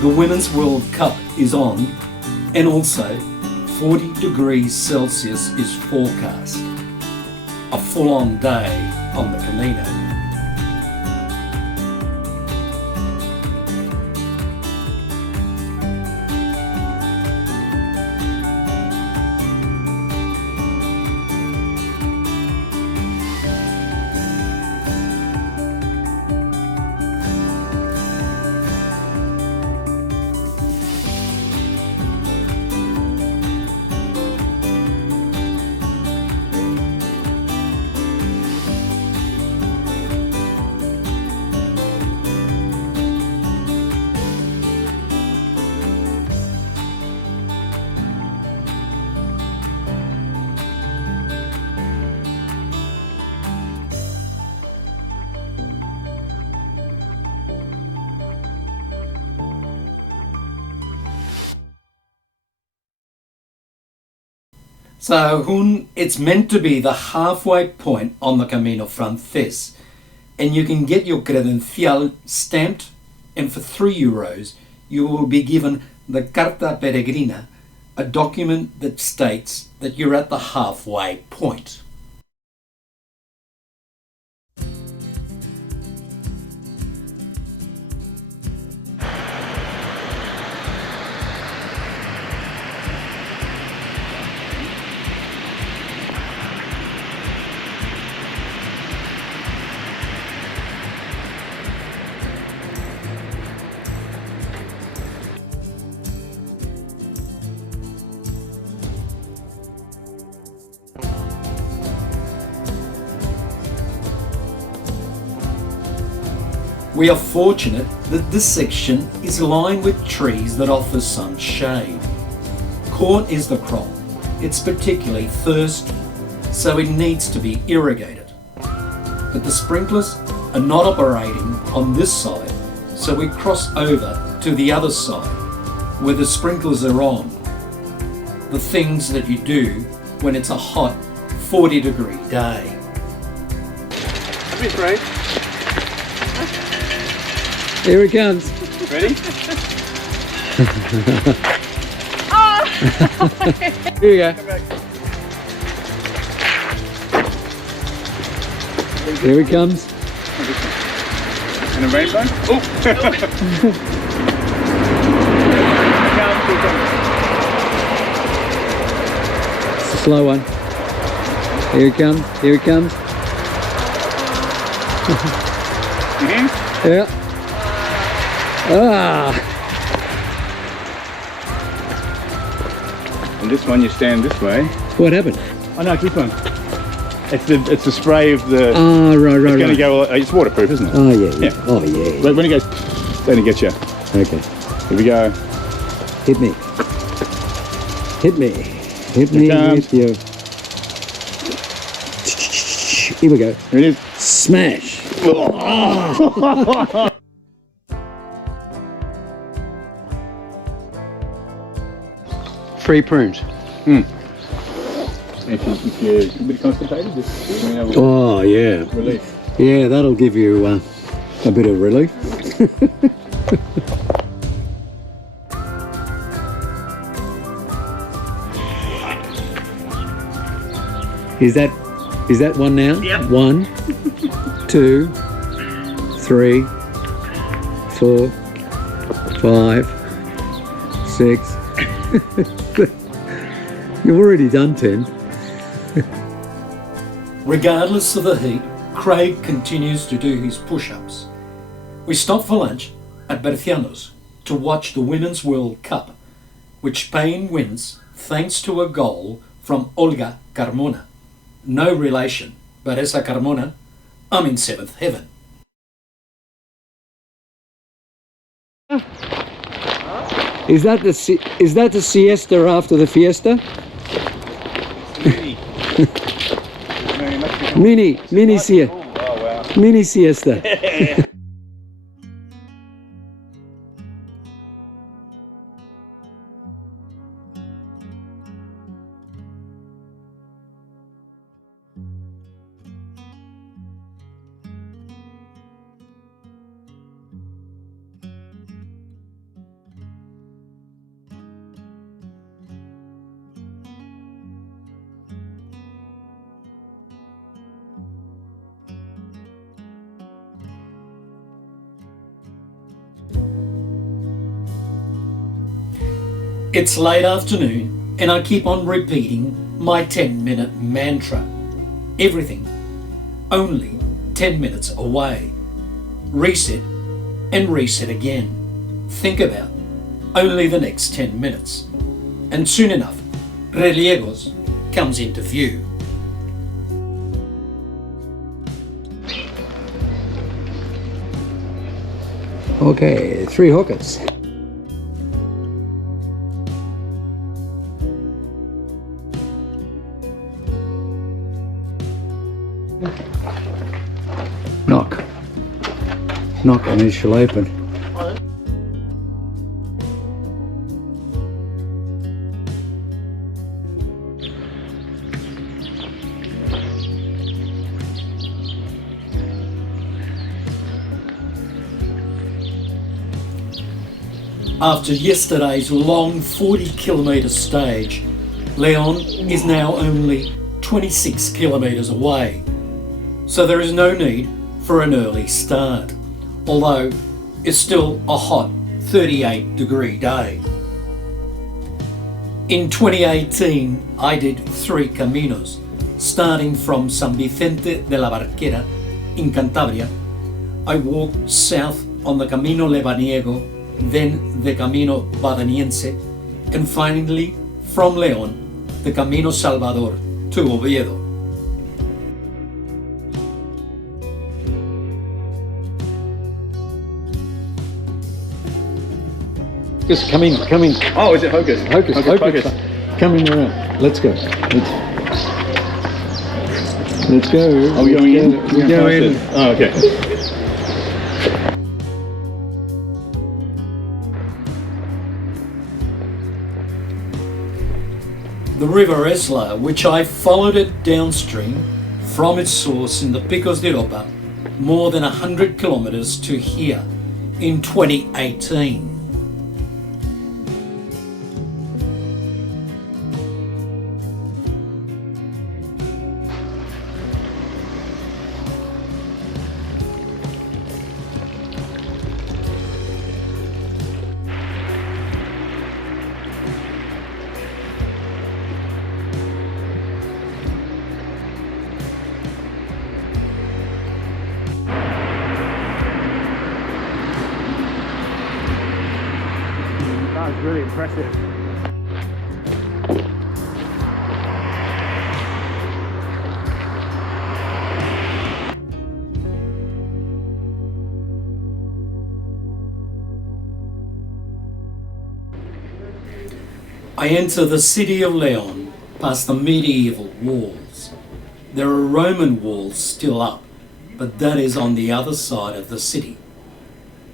the Women's World Cup is on, and also 40 degrees Celsius is forecast. A full-on day on the Camino. So, Hun, it's meant to be the halfway point on the Camino Frances, and you can get your credencial stamped, and for €3 you will be given the Carta Peregrina, a document that states that you're at the halfway point. We are fortunate that this section is lined with trees that offer some shade. Corn is the crop. It's particularly thirsty, so it needs to be irrigated. But the sprinklers are not operating on this side, so we cross over to the other side where the sprinklers are on. The things that you do when it's a hot 40-degree day. Here it comes. Ready? Here you go. Here it comes. And a rainbow? Oh! It's a slow one. Here it comes. Here it comes. Yeah. Ah. And this one you stand this way. What happened? Oh no, keep on. It's the spray of the. Oh, right. It's going to go. It's waterproof, isn't it? Oh yeah. Yeah. Oh yeah. But when it goes, then it gets you. Okay. Here we go. Hit me. Hit me. Hit me with your. Here we go. Here it is. Smash. Free prunes. If you're a bit constipated, just let me have a Oh yeah. relief. Yeah, that'll give you a bit of relief. Is that one now? Yep. 1, 2, 3, 4, 5, 6. You've already done 10. Regardless of the heat, Craig continues to do his push-ups. We stop for lunch at Berciano's to watch the Women's World Cup, which Spain wins thanks to a goal from Olga Carmona. No relation, but esa Carmona, I'm in seventh heaven. Is that the siesta after the fiesta? Mini siesta. Oh wow. Mini siesta. It's late afternoon and I keep on repeating my 10-minute mantra. Everything only 10 minutes away. Reset and reset again. Think about only the next 10 minutes. And soon enough, Reliegos comes into view. Okay, 3 hookers. Knock. Knock and it shall open. After yesterday's long 40-kilometre stage, Leon is now only 26 kilometres away, so there is no need for an early start, although it's still a hot 38-degree day. In 2018, I did 3 caminos, starting from San Vicente de la Barquera in Cantabria. I walked south on the Camino Lebaniego, then the Camino Badaniense, and finally from León, the Camino Salvador to Oviedo. Hocus, come in, come in. Oh, is it Hocus? Hocus, Hocus. Come in around. Let's go. Let's go. Are we going in? We go in. Oh, okay. The River Esla, which I followed it downstream from its source in the Picos de Europa, more than 100 kilometres to here in 2018. That was really impressive. I enter the city of Leon past the medieval walls. There are Roman walls still up, but that is on the other side of the city.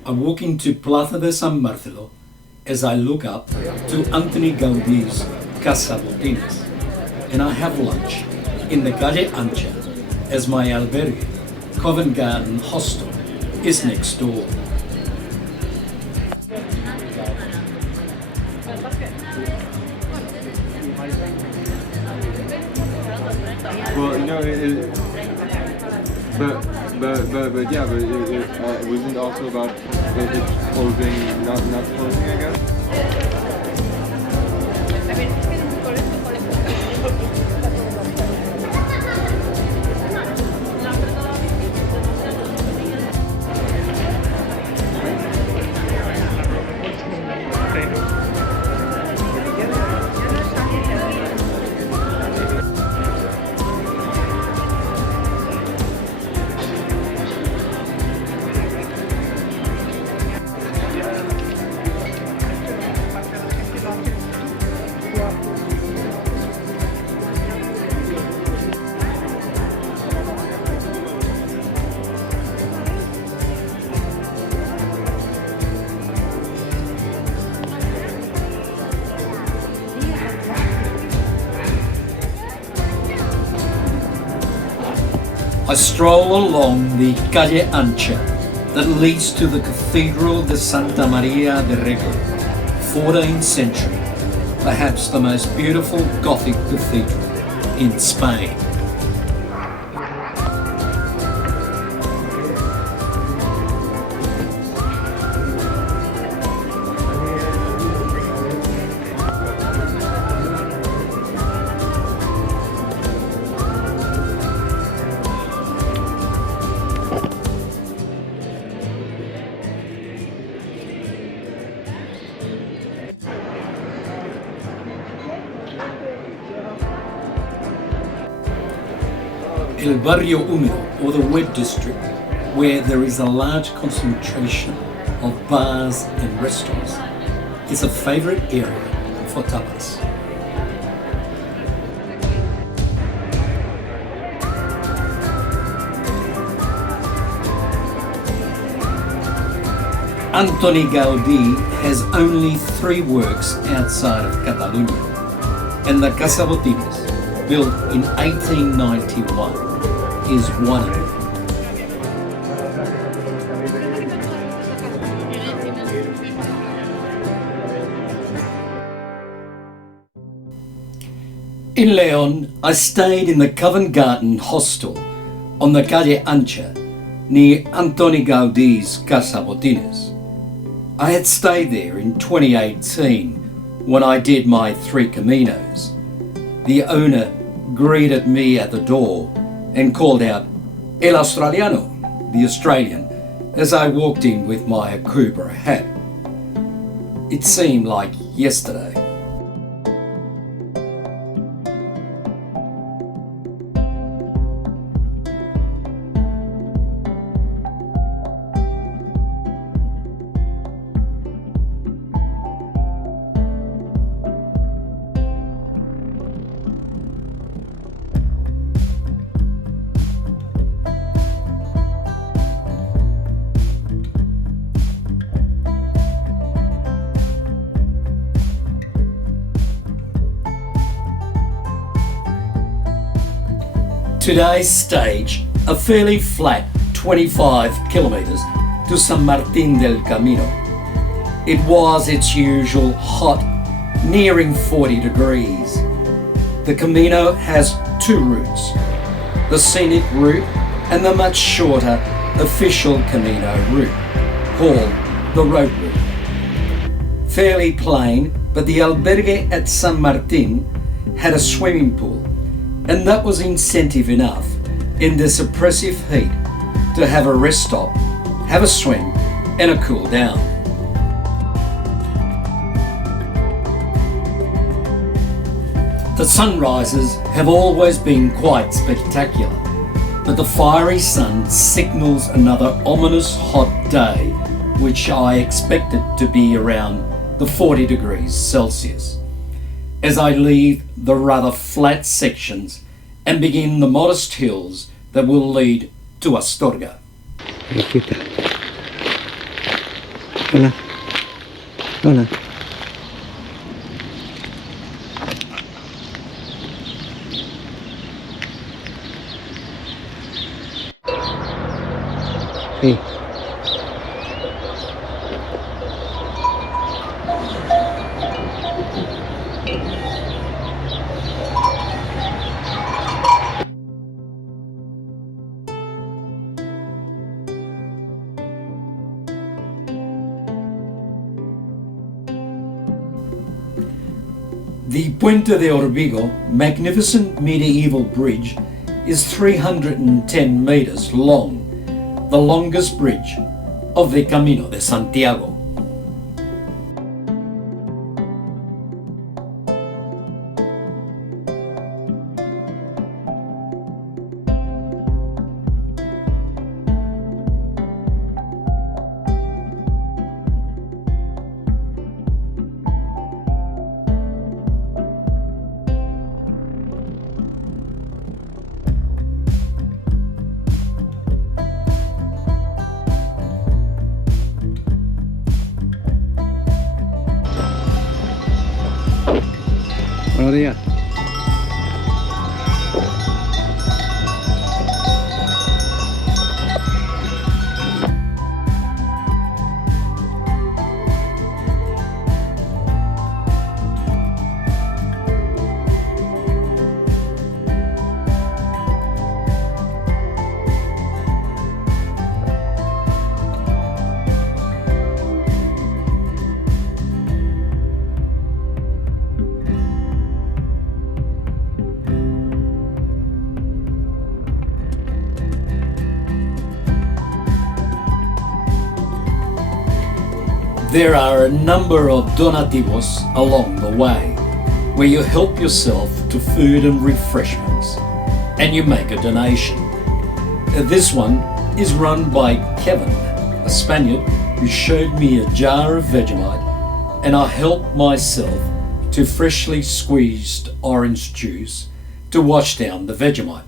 I walk into Plaza de San Marcelo as I look up to Antoni Gaudi's Casa Botines, and I have lunch in the Calle Ancha as my albergue, Covent Garden Hostel, is next door. Well, no, but yeah, but it wasn't also about it closing, not closing, I guess. I stroll along the Calle Ancha that leads to the Cathedral de Santa Maria de Rego, 14th century, perhaps the most beautiful Gothic cathedral in Spain. El Barrio Húmedo, or the Wet District, where there is a large concentration of bars and restaurants, is a favourite area for tapas. Antoni Gaudí has only 3 works outside of Catalonia, and the Casa Botines, built in 1891, is one of them. In Leon, I stayed in the Covent Garden Hostel on the Calle Ancha near Antoni Gaudí's Casa Botines. I had stayed there in 2018 when I did my 3 Caminos. The owner greeted me at the door and called out El Australiano, the Australian, as I walked in with my Akubra hat. It seemed like yesterday. Today's stage, a fairly flat 25 kilometres to San Martín del Camino. It was its usual hot, nearing 40 degrees. The Camino has two routes, the scenic route and the much shorter official Camino route, called the road route. Fairly plain, but the albergue at San Martín had a swimming pool, and that was incentive enough in this oppressive heat to have a rest stop, have a swim and a cool down. The sunrises have always been quite spectacular, but the fiery sun signals another ominous hot day, which I expected to be around the 40 degrees Celsius, as I leave the rather flat sections and begin the modest hills that will lead to Astorga. Hola. Hola. Hey. The Puente de Orbigo, magnificent medieval bridge, is 310 metres long, the longest bridge of the Camino de Santiago. Buenos días. There are a number of donativos along the way, where you help yourself to food and refreshments, and you make a donation. This one is run by Kevin, a Spaniard who showed me a jar of Vegemite, and I helped myself to freshly squeezed orange juice to wash down the Vegemite.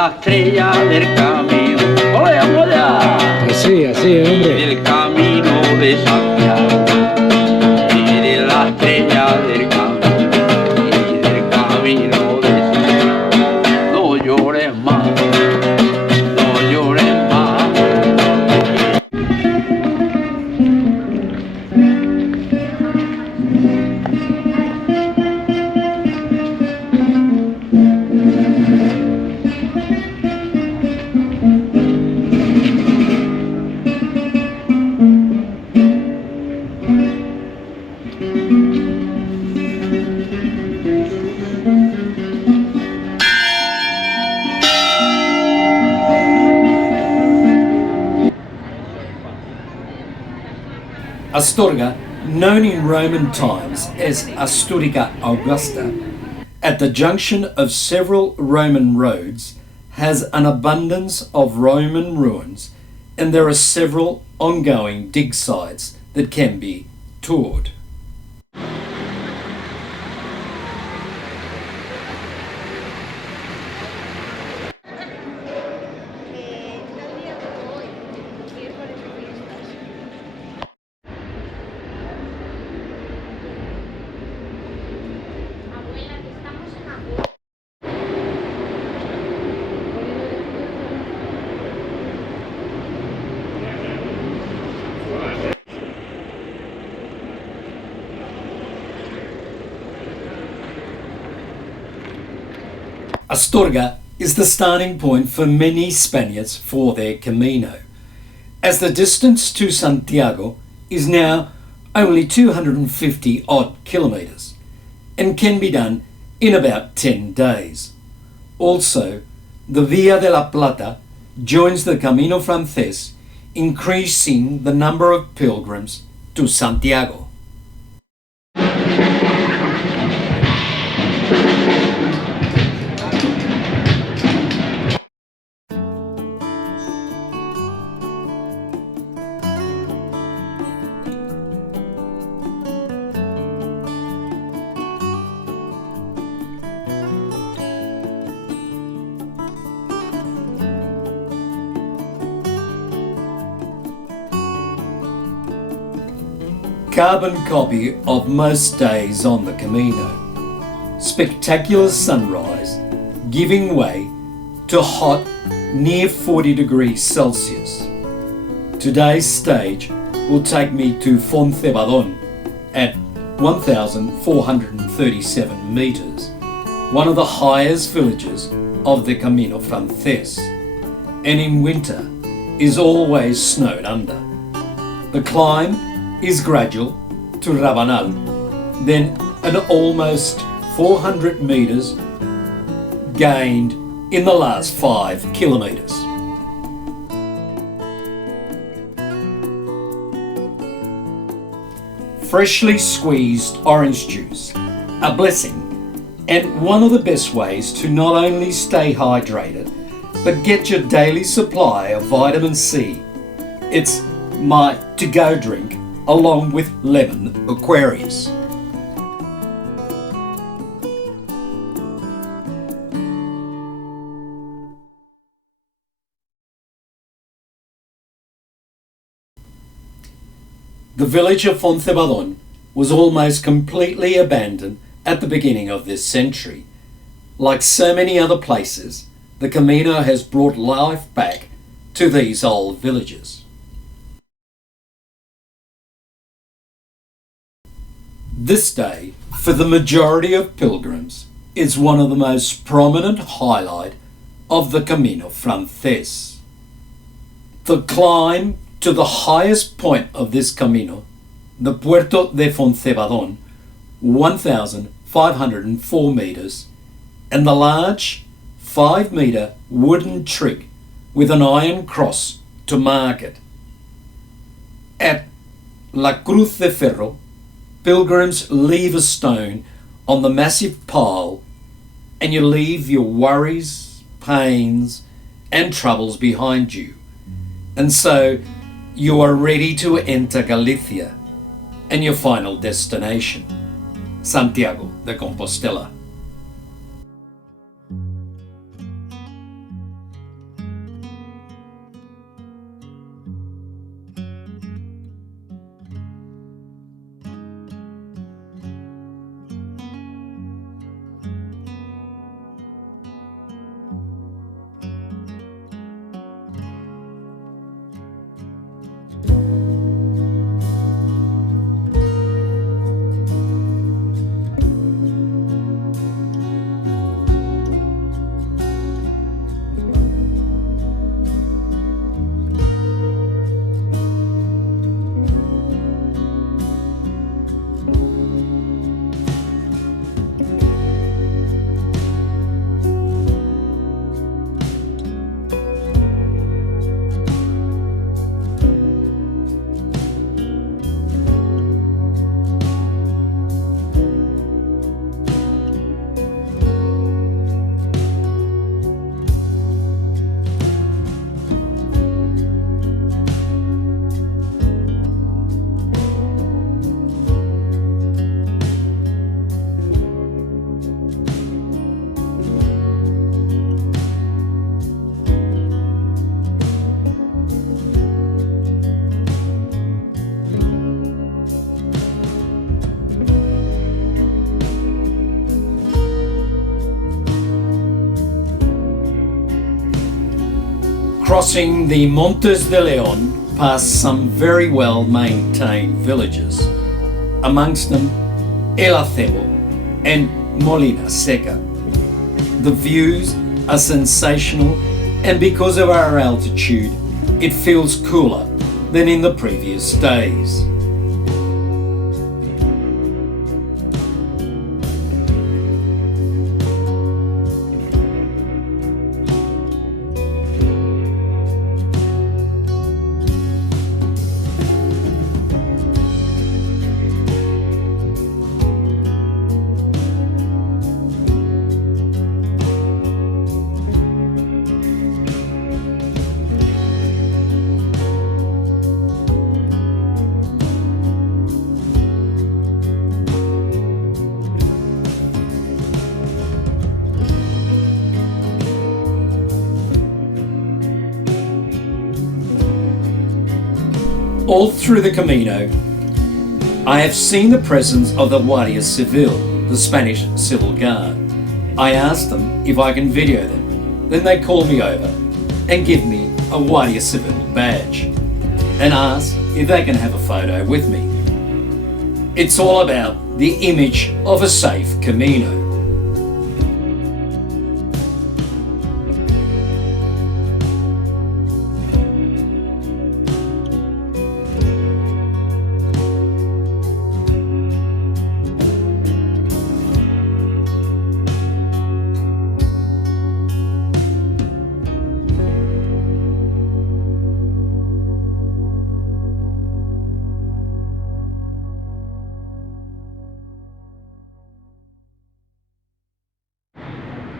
la estrella del camino. ¡Ole, vamos allá! Así, hombre. Del camino de Santiago. Y de la estrella del camino. Y del camino de Santiago. No llores más. No llores más. Astorga, known in Roman times as Asturica Augusta, at the junction of several Roman roads, has an abundance of Roman ruins, and there are several ongoing dig sites that can be toured. Astorga is the starting point for many Spaniards for their Camino, as the distance to Santiago is now only 250 odd kilometres and can be done in about 10 days. Also, the Via de la Plata joins the Camino Frances, increasing the number of pilgrims to Santiago. Carbon copy of most days on the Camino. Spectacular sunrise giving way to hot near 40 degrees Celsius. Today's stage will take me to Fontcebadón at 1,437 metres, one of the highest villages of the Camino Frances, and in winter is always snowed under. The climb is gradual to Rabanal, then an almost 400 metres gained in the last 5 kilometres. Freshly squeezed orange juice, a blessing, and one of the best ways to not only stay hydrated, but get your daily supply of vitamin C. It's my to-go drink along with lemon Aquarius. The village of Fontcebadón was almost completely abandoned at the beginning of this century. Like so many other places, the Camino has brought life back to these old villages. This day, for the majority of pilgrims, is one of the most prominent highlights of the Camino Frances. The climb to the highest point of this Camino, the Puerto de Fontcebadón, 1,504 metres, and the large 5-metre wooden trig with an iron cross to mark it. At La Cruz de Ferro, pilgrims leave a stone on the massive pile, and you leave your worries, pains, and troubles behind you. And so you are ready to enter Galicia and your final destination, Santiago de Compostela. crossing the Montes de Leon past some very well maintained villages, amongst them El Acebo and Molina Seca. The views are sensational, and because of our altitude, it feels cooler than in the previous days. All through the Camino, I have seen the presence of the Guardia Civil, the Spanish Civil Guard. I asked them if I can video them. Then they call me over and give me a Guardia Civil badge and ask if they can have a photo with me. It's all about the image of a safe Camino.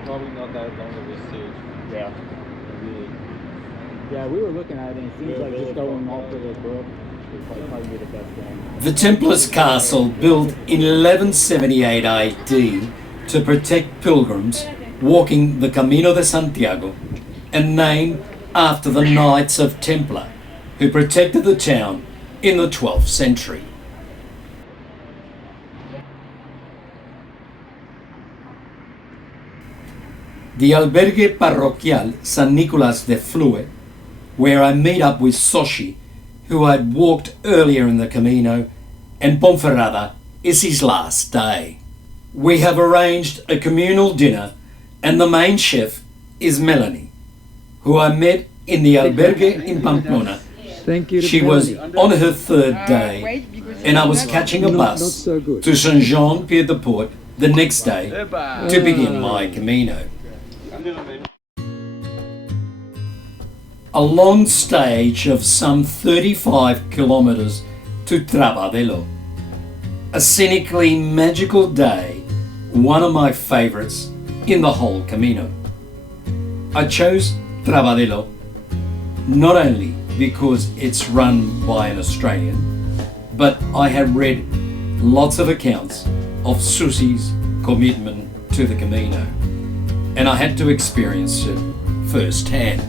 Probably not that long of a stage. Yeah. Yeah, we were looking at it and it seems like just going off of the brook would probably be the best thing. The Templars Castle, built in 1178 AD to protect pilgrims walking the Camino de Santiago, and named after the Knights of Templar who protected the town in the 12th century. The Albergue Parroquial San Nicolas de Flue, where I meet up with Soshi, who had walked earlier in the Camino, and Ponferrada is his last day. We have arranged a communal dinner, and the main chef is Melanie, who I met in the Albergue in Pamplona. Thank you. She was on her third day, and I was catching a bus to Saint-Jean-Pied-de-Port the next day to begin my Camino. A long stage of some 35 kilometres to Trabadelo. A scenically magical day, one of my favourites in the whole Camino. I chose Trabadelo not only because it's run by an Australian, but I had read lots of accounts of Susie's commitment to the Camino, and I had to experience it firsthand.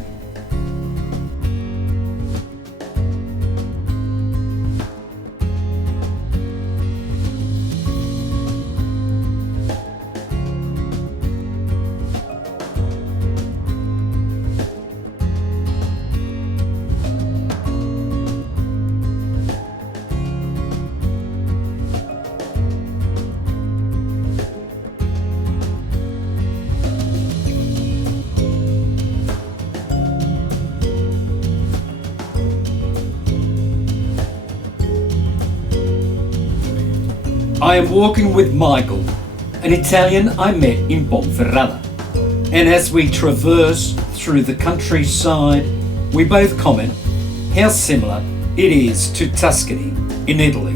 I am walking with Michael, an Italian I met in Ponferrada, and as we traverse through the countryside, we both comment how similar it is to Tuscany in Italy.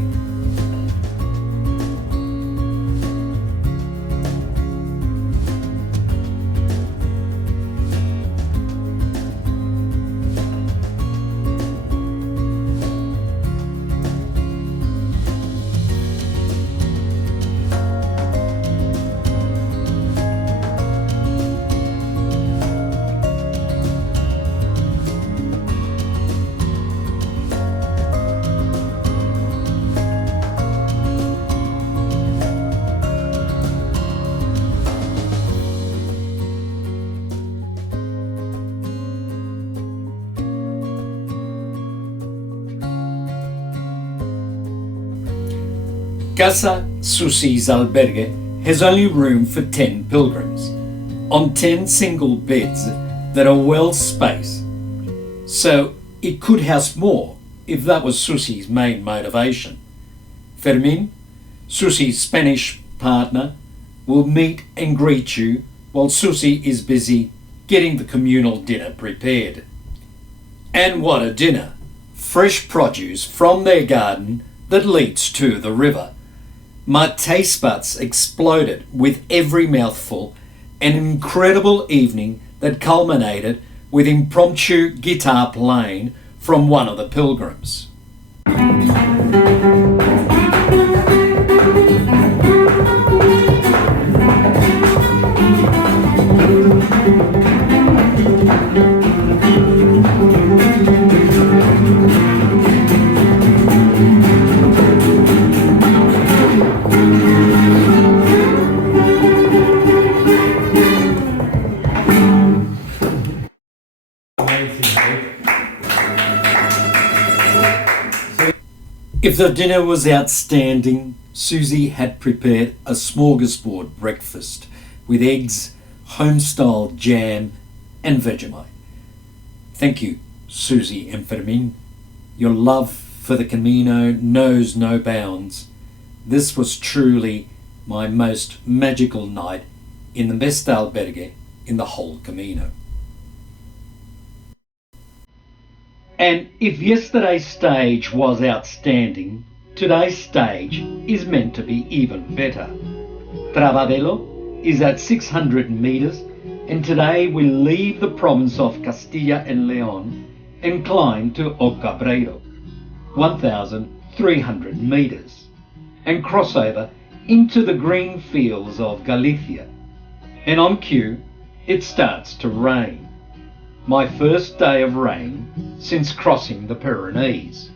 Casa Susi's albergue has only room for 10 pilgrims on 10 single beds that are well spaced. So it could house more if that was Susi's main motivation. Fermin, Susi's Spanish partner, will meet and greet you while Susi is busy getting the communal dinner prepared. And what a dinner! Fresh produce from their garden that leads to the river. My taste buds exploded with every mouthful, an incredible evening that culminated with impromptu guitar playing from one of the pilgrims. If the dinner was outstanding, Susie had prepared a smorgasbord breakfast with eggs, home-style jam and Vegemite. Thank you, Susie and Fermin. Your love for the Camino knows no bounds. This was truly my most magical night in the best albergue in the whole Camino. And if yesterday's stage was outstanding, today's stage is meant to be even better. Travadelo is at 600 meters, and today we leave the province of Castilla and León and climb to O Cabreiro, 1,300 meters, and cross over into the green fields of Galicia. And on cue, it starts to rain. My first day of rain since crossing the Pyrenees.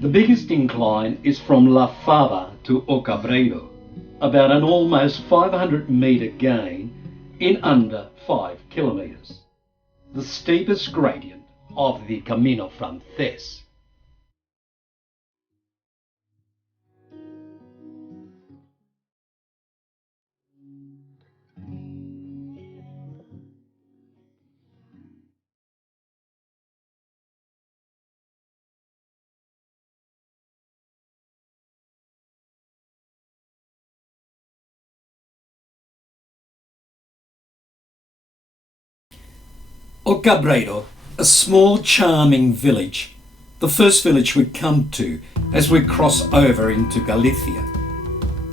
The biggest incline is from La Fava to O Cabreiro, about an almost 500 metre gain in under 5 kilometres, the steepest gradient of the Camino Frances. O Cabreiro, a small charming village, the first village we come to as we cross over into Galicia.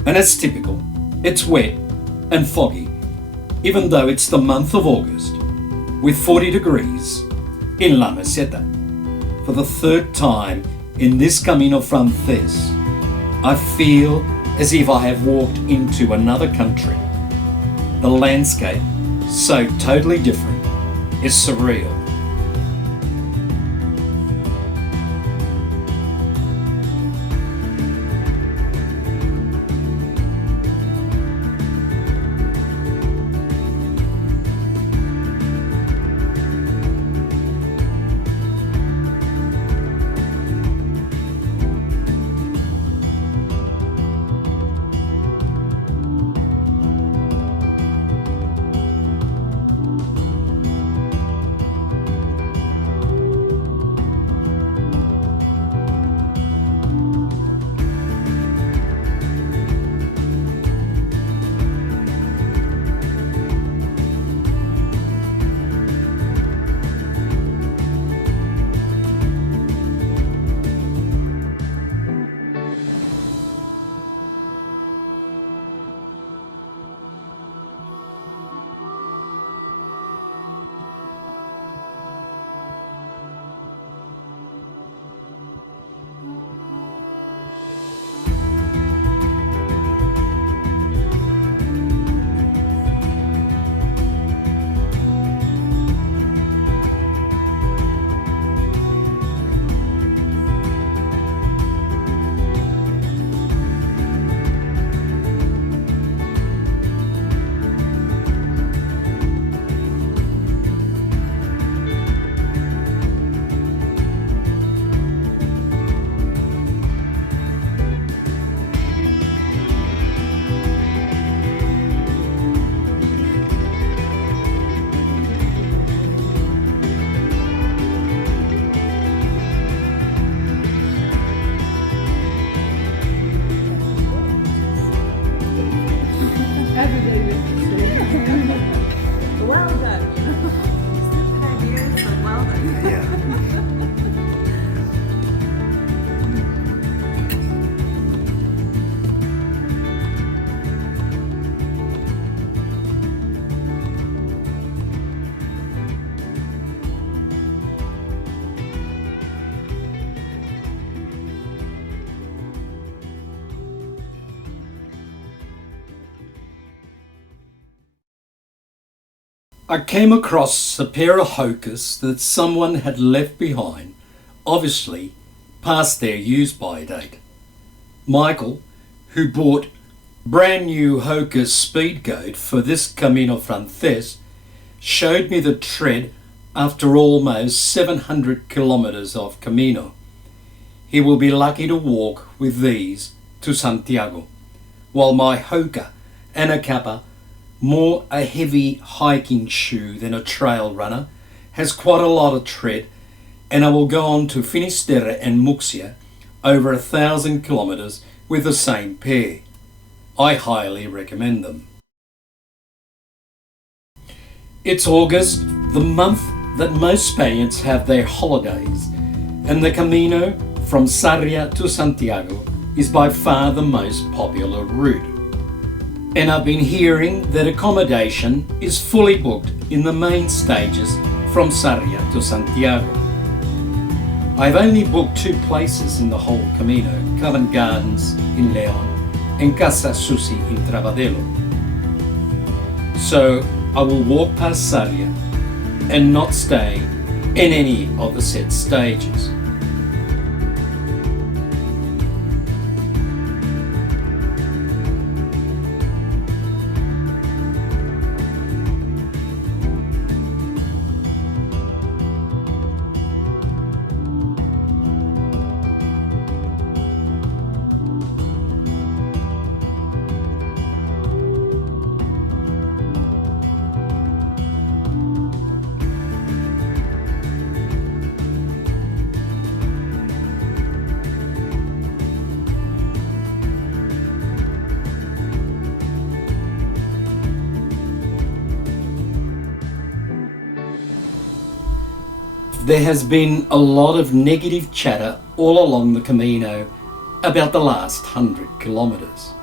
And as typical, it's wet and foggy, even though it's the month of August, with 40 degrees in La Meseta. For the third time in this Camino Frances, I feel as if I have walked into another country. The landscape, so totally different, is surreal. I came across a pair of Hokas that someone had left behind, obviously past their use-by date. Michael, who bought brand new Hoka Speedgoat for this Camino Frances, showed me the tread after almost 700 kilometres of Camino. He will be lucky to walk with these to Santiago, while my Hoka Anacapa, more a heavy hiking shoe than a trail runner, has quite a lot of tread, and I will go on to Finisterre and Muxia, over 1,000 kilometres with the same pair. I highly recommend them. It's August, the month that most Spaniards have their holidays, and the Camino from Sarria to Santiago is by far the most popular route. And I've been hearing that accommodation is fully booked in the main stages from Sarria to Santiago. I've only booked 2 places in the whole Camino, Covent Gardens in Leon and Casa Susi in Travadello. So I will walk past Sarria and not stay in any of the set stages. There has been a lot of negative chatter all along the Camino about the last 100 kilometres.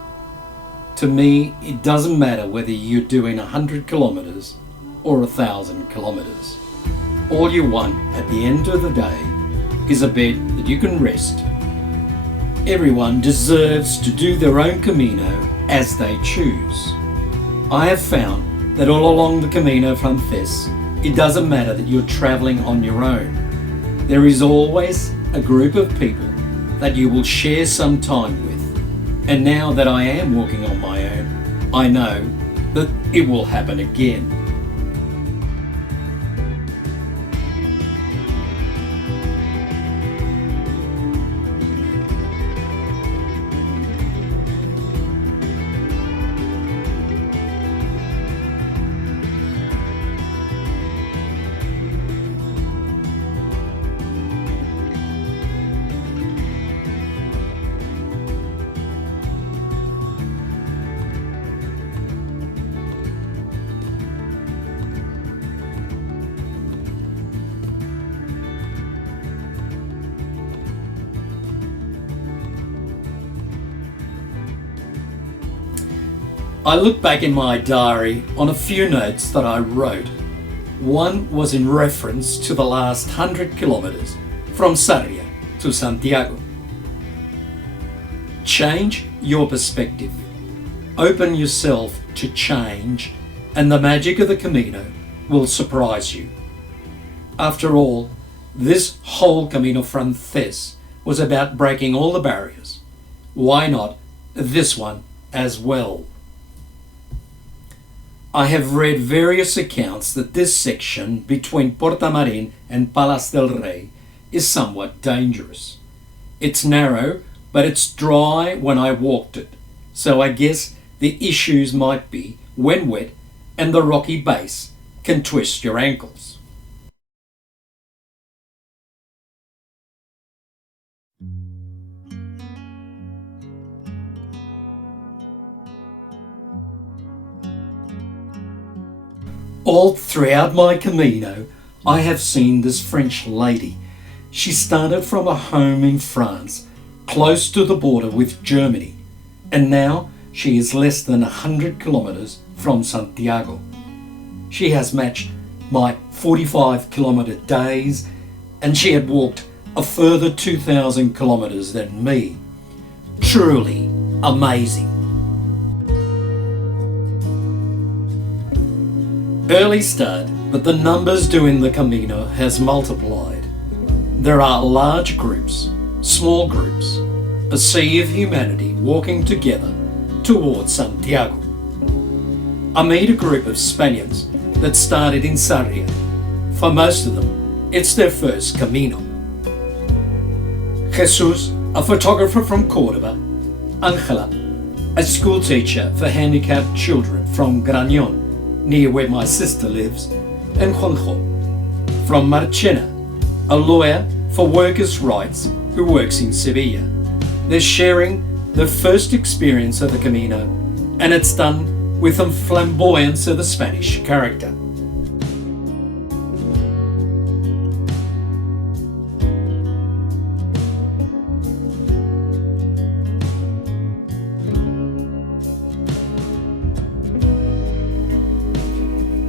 To me, it doesn't matter whether you're doing 100 kilometres or 1,000 kilometres. All you want at the end of the day is a bed that you can rest. Everyone deserves to do their own Camino as they choose. I have found that all along the Camino Frances, it doesn't matter that you're travelling on your own. There is always a group of people that you will share some time with. And now that I am walking on my own, I know that it will happen again. I look back in my diary on a few notes that I wrote. One was in reference to the last 100 kilometres from Sarria to Santiago. Change your perspective. Open yourself to change, and the magic of the Camino will surprise you. After all, this whole Camino Frances was about breaking all the barriers. Why not this one as well? I have read various accounts that this section between Portamarin and Palas del Rey is somewhat dangerous. It's narrow, but it's dry when I walked it, so I guess the issues might be when wet and the rocky base can twist your ankles. All throughout my Camino, I have seen this French lady. She started from a home in France, close to the border with Germany, and now she is less than 100 kilometres from Santiago. She has matched my 45-kilometre days, and she had walked a further 2,000 kilometres than me. Truly amazing. Early start, but the numbers doing the Camino has multiplied. There are large groups, small groups, a sea of humanity walking together towards Santiago. I meet a group of Spaniards that started in Sarria. For most of them, it's their first Camino. Jesus, a photographer from Córdoba, Ángela, a school teacher for handicapped children from Grañón, near where my sister lives, and Juanjo from Marchena, a lawyer for workers' rights who works in Sevilla. They're sharing their first experience of the Camino, and it's done with a flamboyance of the Spanish character.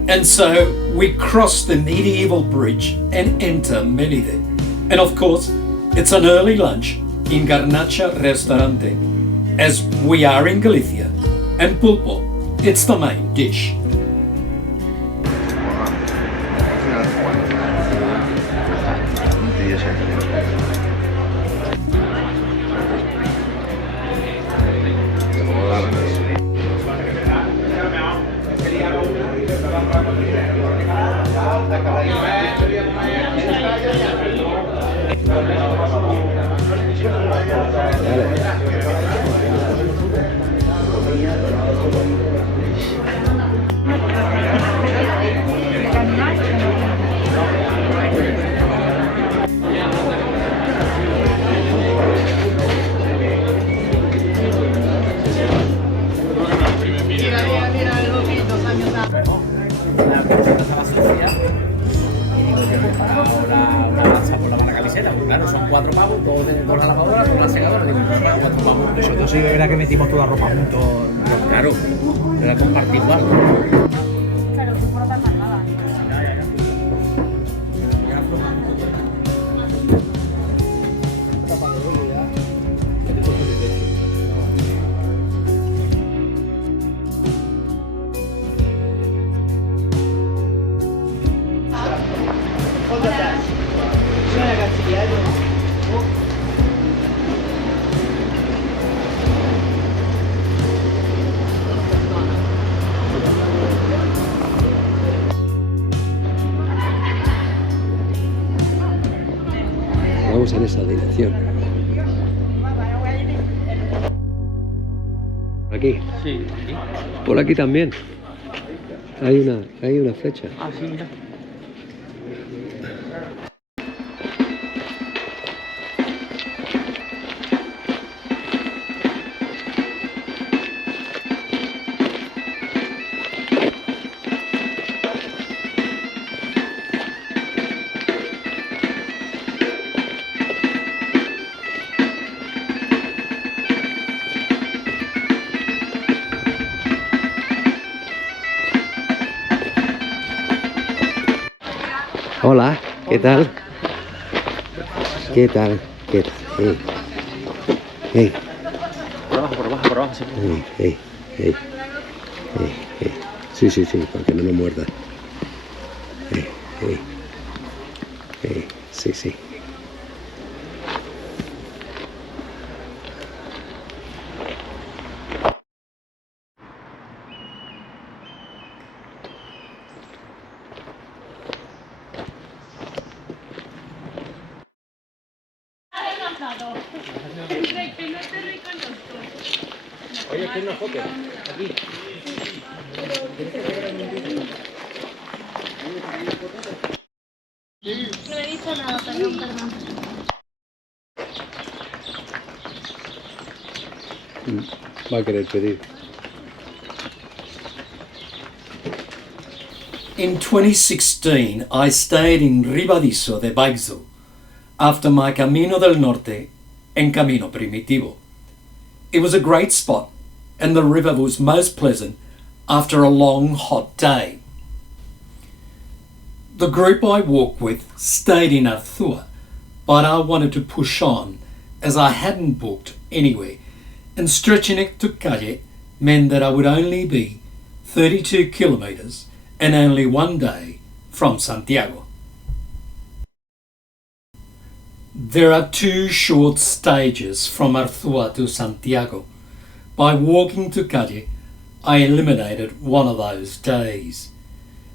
And so we cross the medieval bridge and enter Melide. And of course, it's an early lunch in Garnacha Restaurante, as we are in Galicia, and pulpo, it's the main dish. Claro, son 4 pavos, 2 la lavadora, 2 la secadora, digo, 4 pavos. Nosotros sí verá que metimos toda la ropa juntos. Claro, era compartir algo. Claro, tú por más nada. Vamos en esa dirección. ¿Por aquí? Sí, aquí. Por aquí también. Hay una flecha. Ah, sí, mira. Hola, ¿qué tal? ¿Qué tal? ¿Qué tal? Hey. Por abajo, sí. Hey. Sí, para que no nos muerda. Sí. Oye, ¿qué una foto? Aquí. No he dicho nada, perdón. Va a querer pedir. In 2016, I stayed in Ribadizo de Baixo after my Camino del Norte and Camino Primitivo. It was a great spot, and the river was most pleasant after a long, hot day. The group I walked with stayed in Arzúa, but I wanted to push on as I hadn't booked anywhere, and stretching it to Calle meant that I would only be 32 kilometres and only one day from Santiago. There are 2 short stages from Arzúa to Santiago. By walking to Calle, I eliminated one of those days,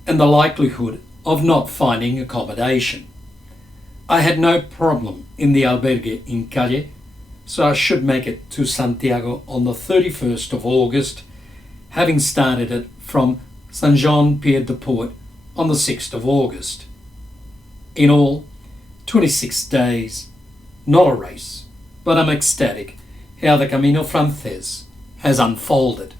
and the likelihood of not finding accommodation. I had no problem in the albergue in Calle, so I should make it to Santiago on the 31st of August, having started it from Saint Jean Pied de Port on the 6th of August. In all, 26 days, not a race, but I'm ecstatic how the Camino Frances has unfolded.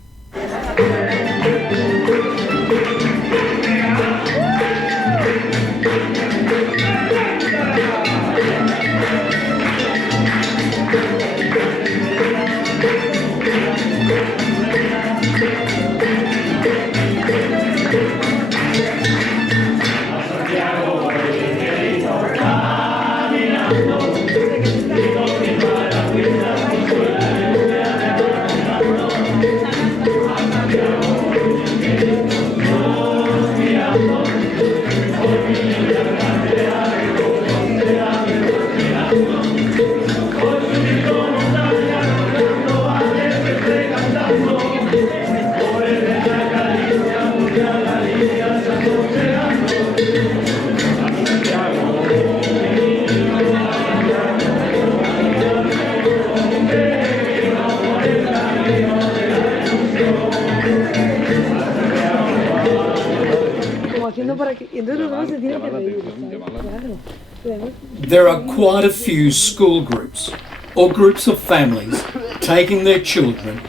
There are quite a few school groups or groups of families taking their children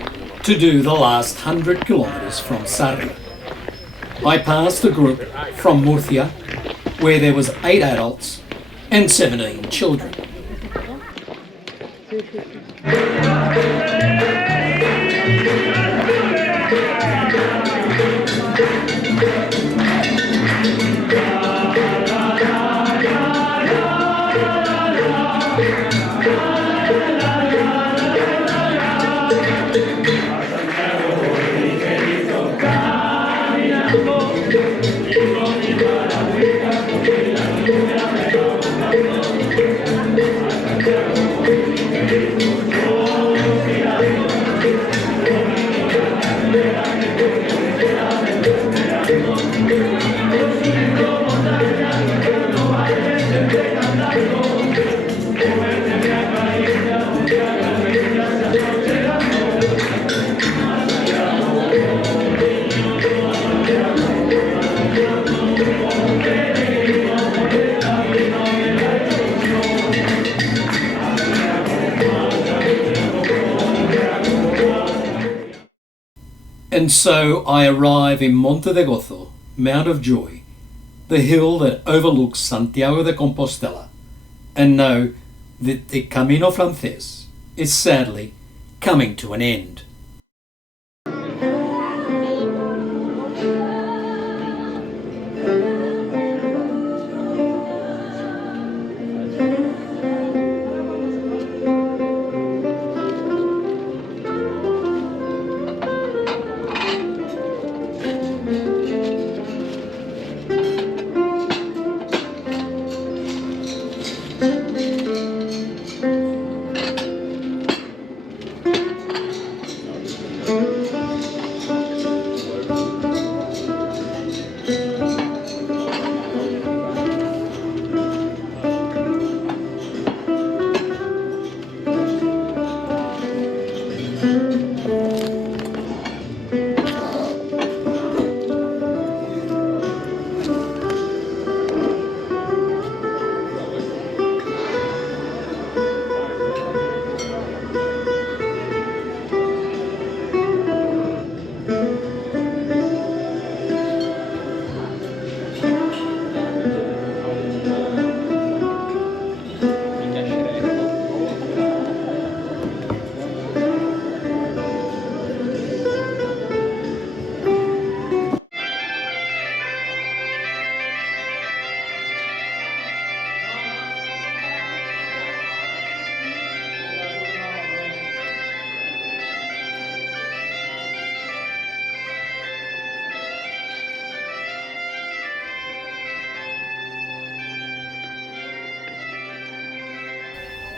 to do the last 100 kilometres from Sarria. I passed a group from Murcia where there was 8 adults and 17 children. And so I arrive in Monte de Gozo, Mount of Joy, the hill that overlooks Santiago de Compostela, and know that the Camino Frances is sadly coming to an end.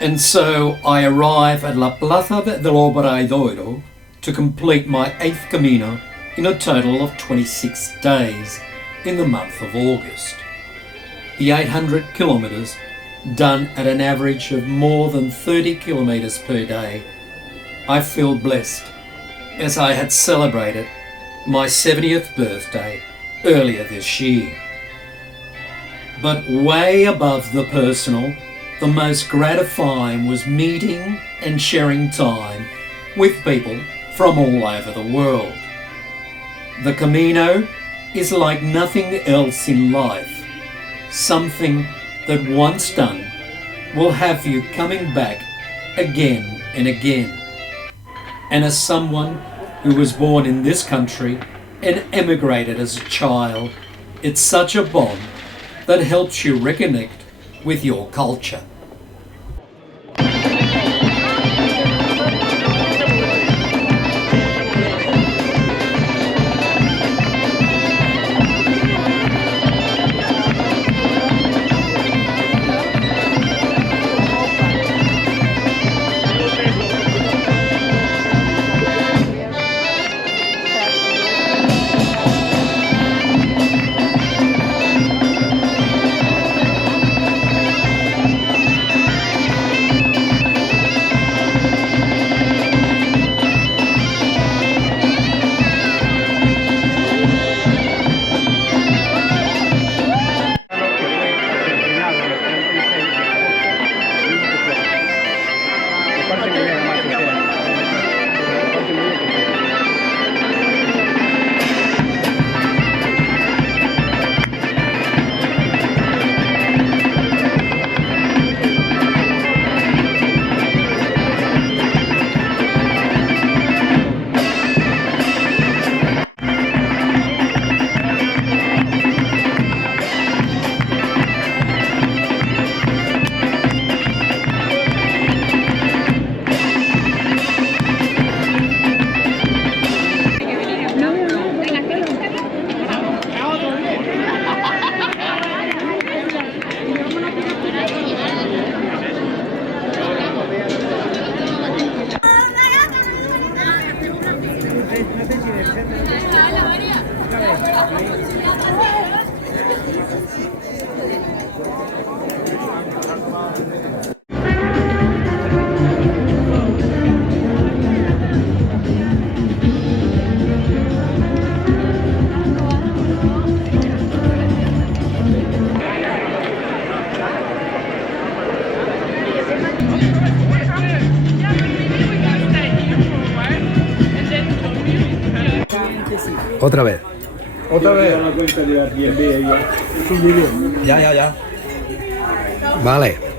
And so I arrive at La Plaza del Obradoiro to complete my 8th Camino in a total of 26 days in the month of August. The 800 kilometres done at an average of more than 30 kilometres per day, I feel blessed as I had celebrated my 70th birthday earlier this year. But way above the personal, the most gratifying was meeting and sharing time with people from all over the world. The Camino is like nothing else in life, something that once done will have you coming back again and again. And as someone who was born in this country and emigrated as a child, it's such a bond that helps you reconnect with your culture. Otra vez. Otra vez. Ya. Vale.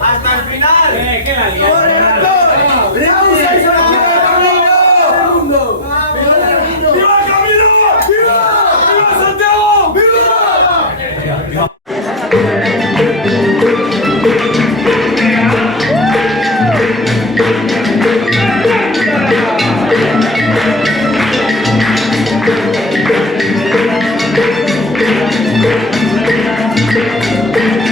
¡Hasta el final! ¿Qué la liamos? ¡Viva Camilo! ¡Viva! ¡Viva Santiago! ¡Viva! Thank you.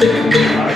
Thank you.